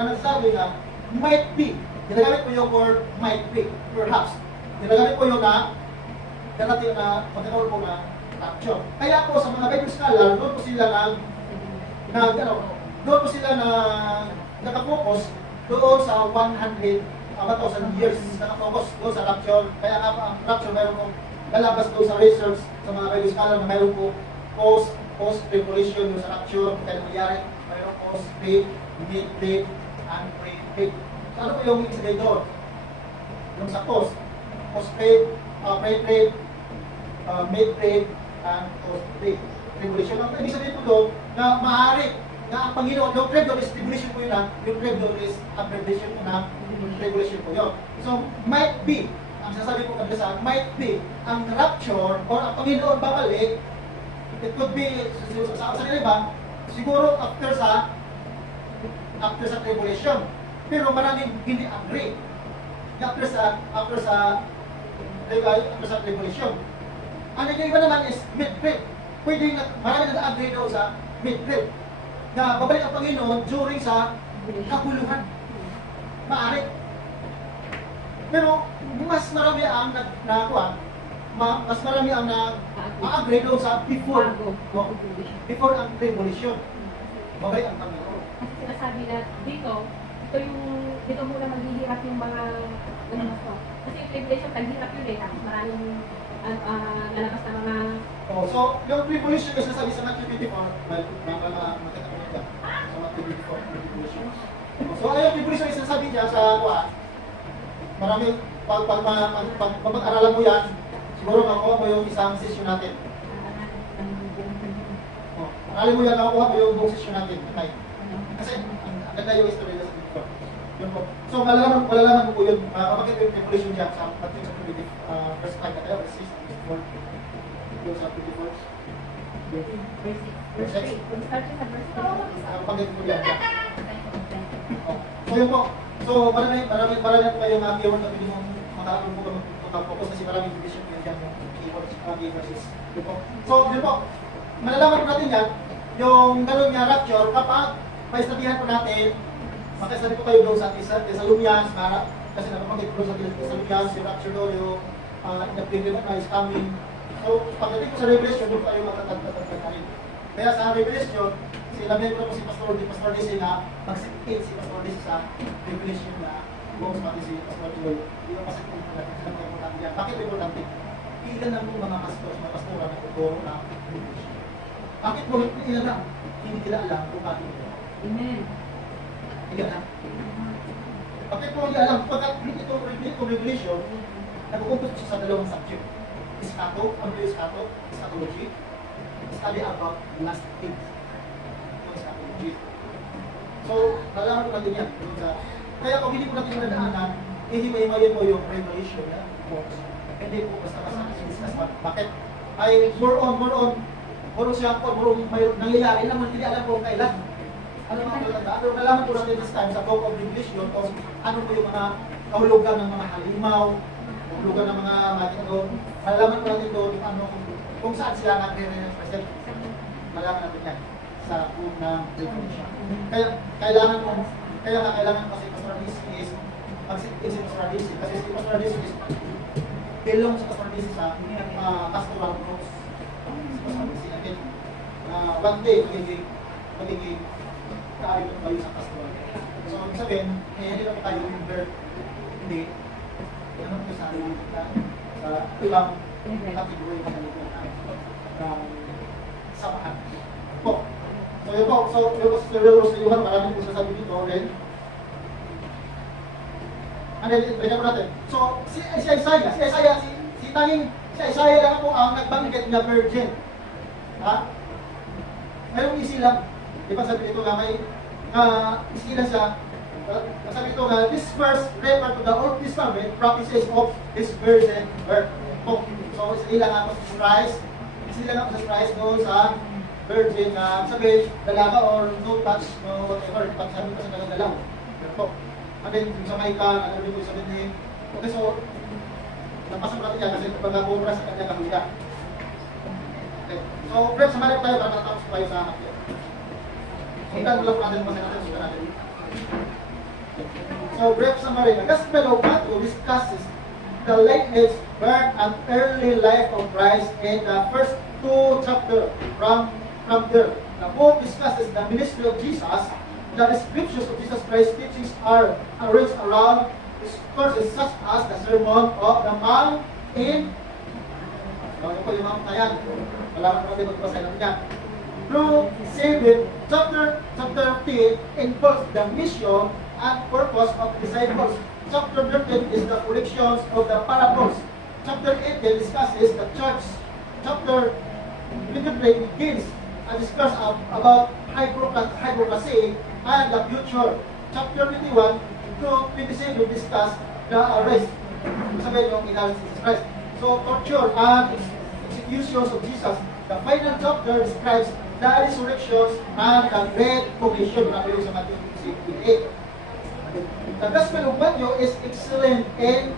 na nagsabi na might be, ginagamit po yung word might be, perhaps. Ginagamit po yung darating na pagkakaroon po ng rapture. Kaya po sa mga Bible scholar, doon po sila doon po sila nakafocus doon sa 1,000 years. Nakafocus doon sa rapture. Kaya nga po ang rapture mayroon po lalabas doon sa research sa mga Bible scholar na mayroon po post-tribulation yung sa rapture. Kaya nangyari, mayroon post-trib, mid-trib, and pre-trib. So ano po yung sabihin doon? Yung sa post-trib, pre-trib, mid-trib, and post-trib. Tribulation. Ang ibig sabihin po doon na maaari na ang Panginoon, yung tribulation is tribulation po yun yung tribulation is abbreviation po na tribulation po yun. So, might be, ang sasabi po kadalasan, might be, ang rapture or ang Panginoon babalik, it could be, sa nila ba, siguro after sa tribulation. Pero maraming hindi agree. After sa tribulation. Ang iba naman is mid-trib. Pwede marami na-agree doon sa mid-trib na babalik ang Panginoon during sa kabuluhan. Maaari. Pero mas marami ang mas marami ang na-agree doon sa before ang tribulation. Babalik ang Panginoon. Kasi sinasabi na dito muna maghihirap yung mga kasi yung tribulation, taghirap yun eh. Tapos maraming lalabas na mga so, yung tribulation kasi sabi sa Matthew 24, makita ko nito sa Matthew 24, tribulation. So, ayun, tribulation is sabi niya sa marami, pag mag-aralan mo yan, siguro makuha mo yung isang session natin. Aralin mo yan, makuha mo yung buong session natin tonight. Kasi, ang ganda yung history sa dito. Yun po. So, malalaman mo po yun, kapag yung tribulation dyan sa Matthew 24, verse 5 na tayo, verse 6, verse 4. Sa 24. Verse 3. Kung start sa verse 3. Pagdating ko yan. So yun po. So marami kayong keyword na pwede mong makapag-focus kasi maraming division yan dyan yung keywords, verses. Yun po. So yun po. Malalaman po natin yan, yung ganun nga rapture, kapag may sabihan po natin, makisabi po kayo doon sa Thessalonians, kasi napapanggit po sa Thessalonians, yung rapture doon, yung the kingdom is coming. So, pagdating ko sa Revelation, doon kayo matatagpatagpag na rin. Kaya sa Revelation, sinabi ko po si Pastor DC na mag-sit-in si Pastor DC sa Revelation na buong pati si Pastor Joy. Yung masakit ko natin, sinabi ko natin yan. Bakit importante? Ilan lang po mga pastora na tuturo na Revelation. Bakit po ilan lang? Hindi nila alam kung bakit ito. Amen. Ilan lang. Bakit po hindi alam? Pagkat ito Revelation, nagkukumpos siya sa dalawang subject. Eschatology, study about last things. Eschatology. So, nalaman ko natin yan. Kaya kung hindi ko natin nadaanan, ihimay-himayin mo yung Revelation na books. Hindi po basta-basta discuss bakit. Ay more on siya po, may nangyayari naman, hindi alam kung kailan. Ano mga nalaman po natin this time sa book of Revelation, kung ano po yung mga kahulugan ng mga halimaw, kahulugan ng mga doon. Malalaman ko natin doon kung saan sila nagre-represent. Malaman natin yan sa unang definition. Kailangan kasi Pastor Rizzi is mag-sit-in si Pastor Rizzi kasi si Pastor Rizzi is belong si Pastor Rizzi sa pastoral groups. Si Pastor Rizzi natin one day magiging kaarito kayo sa pastoral. So, ibig sabihin, hindi na tayo member, hindi. Ano ko sa ibang category ng samahan. Po. So, yun po. So, yun po sa Yohan, maraming po sasabi dito rin. Ano yun, bigyan po natin. So, si Isaiah lang po ang nagbanggit na virgin. Ha? Mayroong isi lang. Di ba sabi dito nga may isi lang siya. Sabi dito nga, this verse refer to the Old Testament practices of this virgin birth. So, isi lang ako sa Christ. Isi lang ako sa Christ doon sa virgin na sabi, dalaga or no touch, no whatever. Pag sabi ko sa dalaw. Yan po. And then, yung sa Maika, ano rin po sabihin niya. Okay, so, napasok natin yan kasi pagkakubra sa kanya kahulihan. Okay. So, friends, samarin tayo para natapos tayo sa akin. Sundan lang natin pa natin, sundan natin. So, brief summary. The Gospel of Matthew discusses the lineage, birth, and early life of Christ in the first 2 chapters from there. The book discusses the ministry of Jesus. The descriptions of Jesus Christ's teachings are arranged around discourses such as the Sermon of the Mount in ano po yung Mount na yan? Malaman natin magbasa natin yan. Through 7, chapter 10 involves the mission and purpose of disciples. Chapter 13 is the collections of the parables. Chapter 18 discusses the church. Chapter 23 begins a discussion about hypocrisy and the future. Chapter 21 to 27 discuss the arrest. Sabihin yung inarrest Jesus Christ. So, torture and executions of Jesus. The final chapter describes the resurrections and the Great Commission na sa Matthew 28. The Gospel of Matthew is excellent in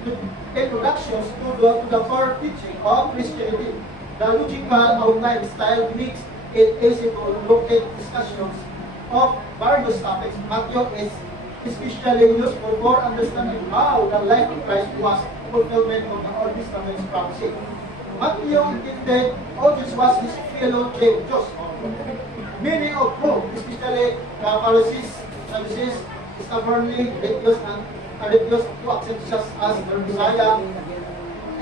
introductions to the core teaching of Christianity. The logical outline style makes it easy to locate discussions of various topics. Matthew is especially useful for understanding how the life of Christ was fulfillment of the Old Testament's prophecy. Matthew intended audience was his fellow Jews. Many of whom, especially the Pharisees, Sadducees, stubbornly refused to accept Jesus as their Messiah.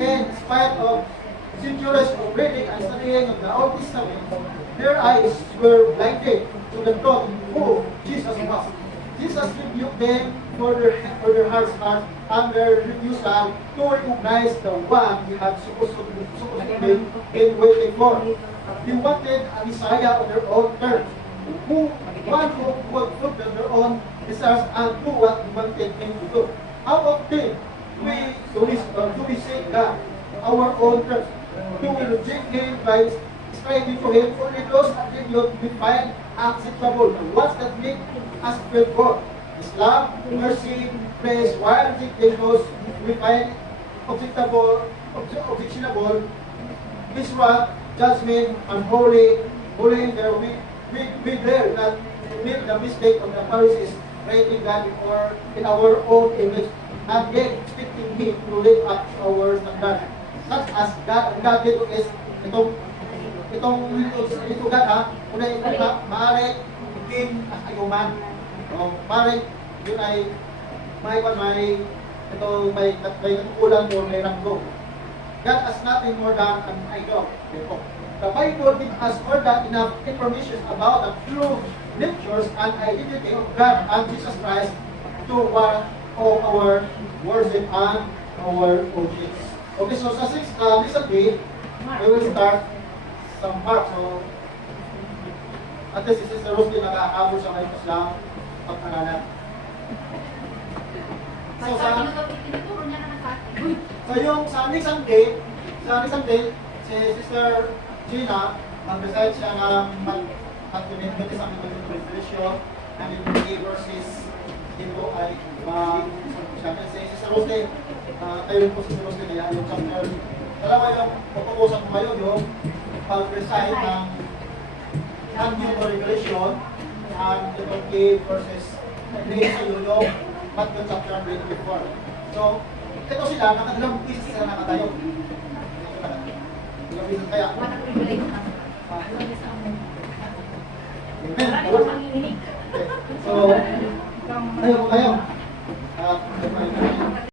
In spite of centuries of reading and studying of the Old Testament, their eyes were blinded to the truth who Jesus was. Jesus rebuked them for their heart's heart and their refusal to recognize the one he had supposed to be waiting for. They wanted a Messiah on their own terms, one who would fulfill their own desires and do what he wanted him to do. How often do we say God our own terms? Do we reject him by striving for him? Only those attributes we find acceptable, the ones that make us feel good. Islam, mercy, praise, while rejecting those we find objectionable, Israel, judgment, unholy, bullying their we dare not make the mistake of the Pharisees, praising God in our own image, and yet expecting Him to live up to our standard. Such as God did is ito God ha, una ito na, maaari king as a human. Maaari yun ay may katukulan o may ranggo. God is nothing more than an idol. The Bible gives us more than enough information about the true natures and identity of God and Jesus Christ to warrant all our worship and our obedience. Okay, so sa recently, we will start some part. So, at least si Sister Rose din nakakabot sa ngayon Islam pag-aralan. So yung sa next Sunday, si Sister Gina, mag-recite siya ng mag-community sa aming revelation and yung verses dito ay siya. Kasi si Sir Roste, kayo rin po si Sir Roste, kaya yung chapter, dalawa yung pag-uusap ko kayo, yung pag-recite ng non-new regulation, and the 28 verses, ibigay sa iyo yung Matthew chapter 24. So, ito sila, nakadalang pieces sila nakatayo. Ilang pieces kaya? What a privilege. Amen. Marami pang manginginig. So, tayo po kayo.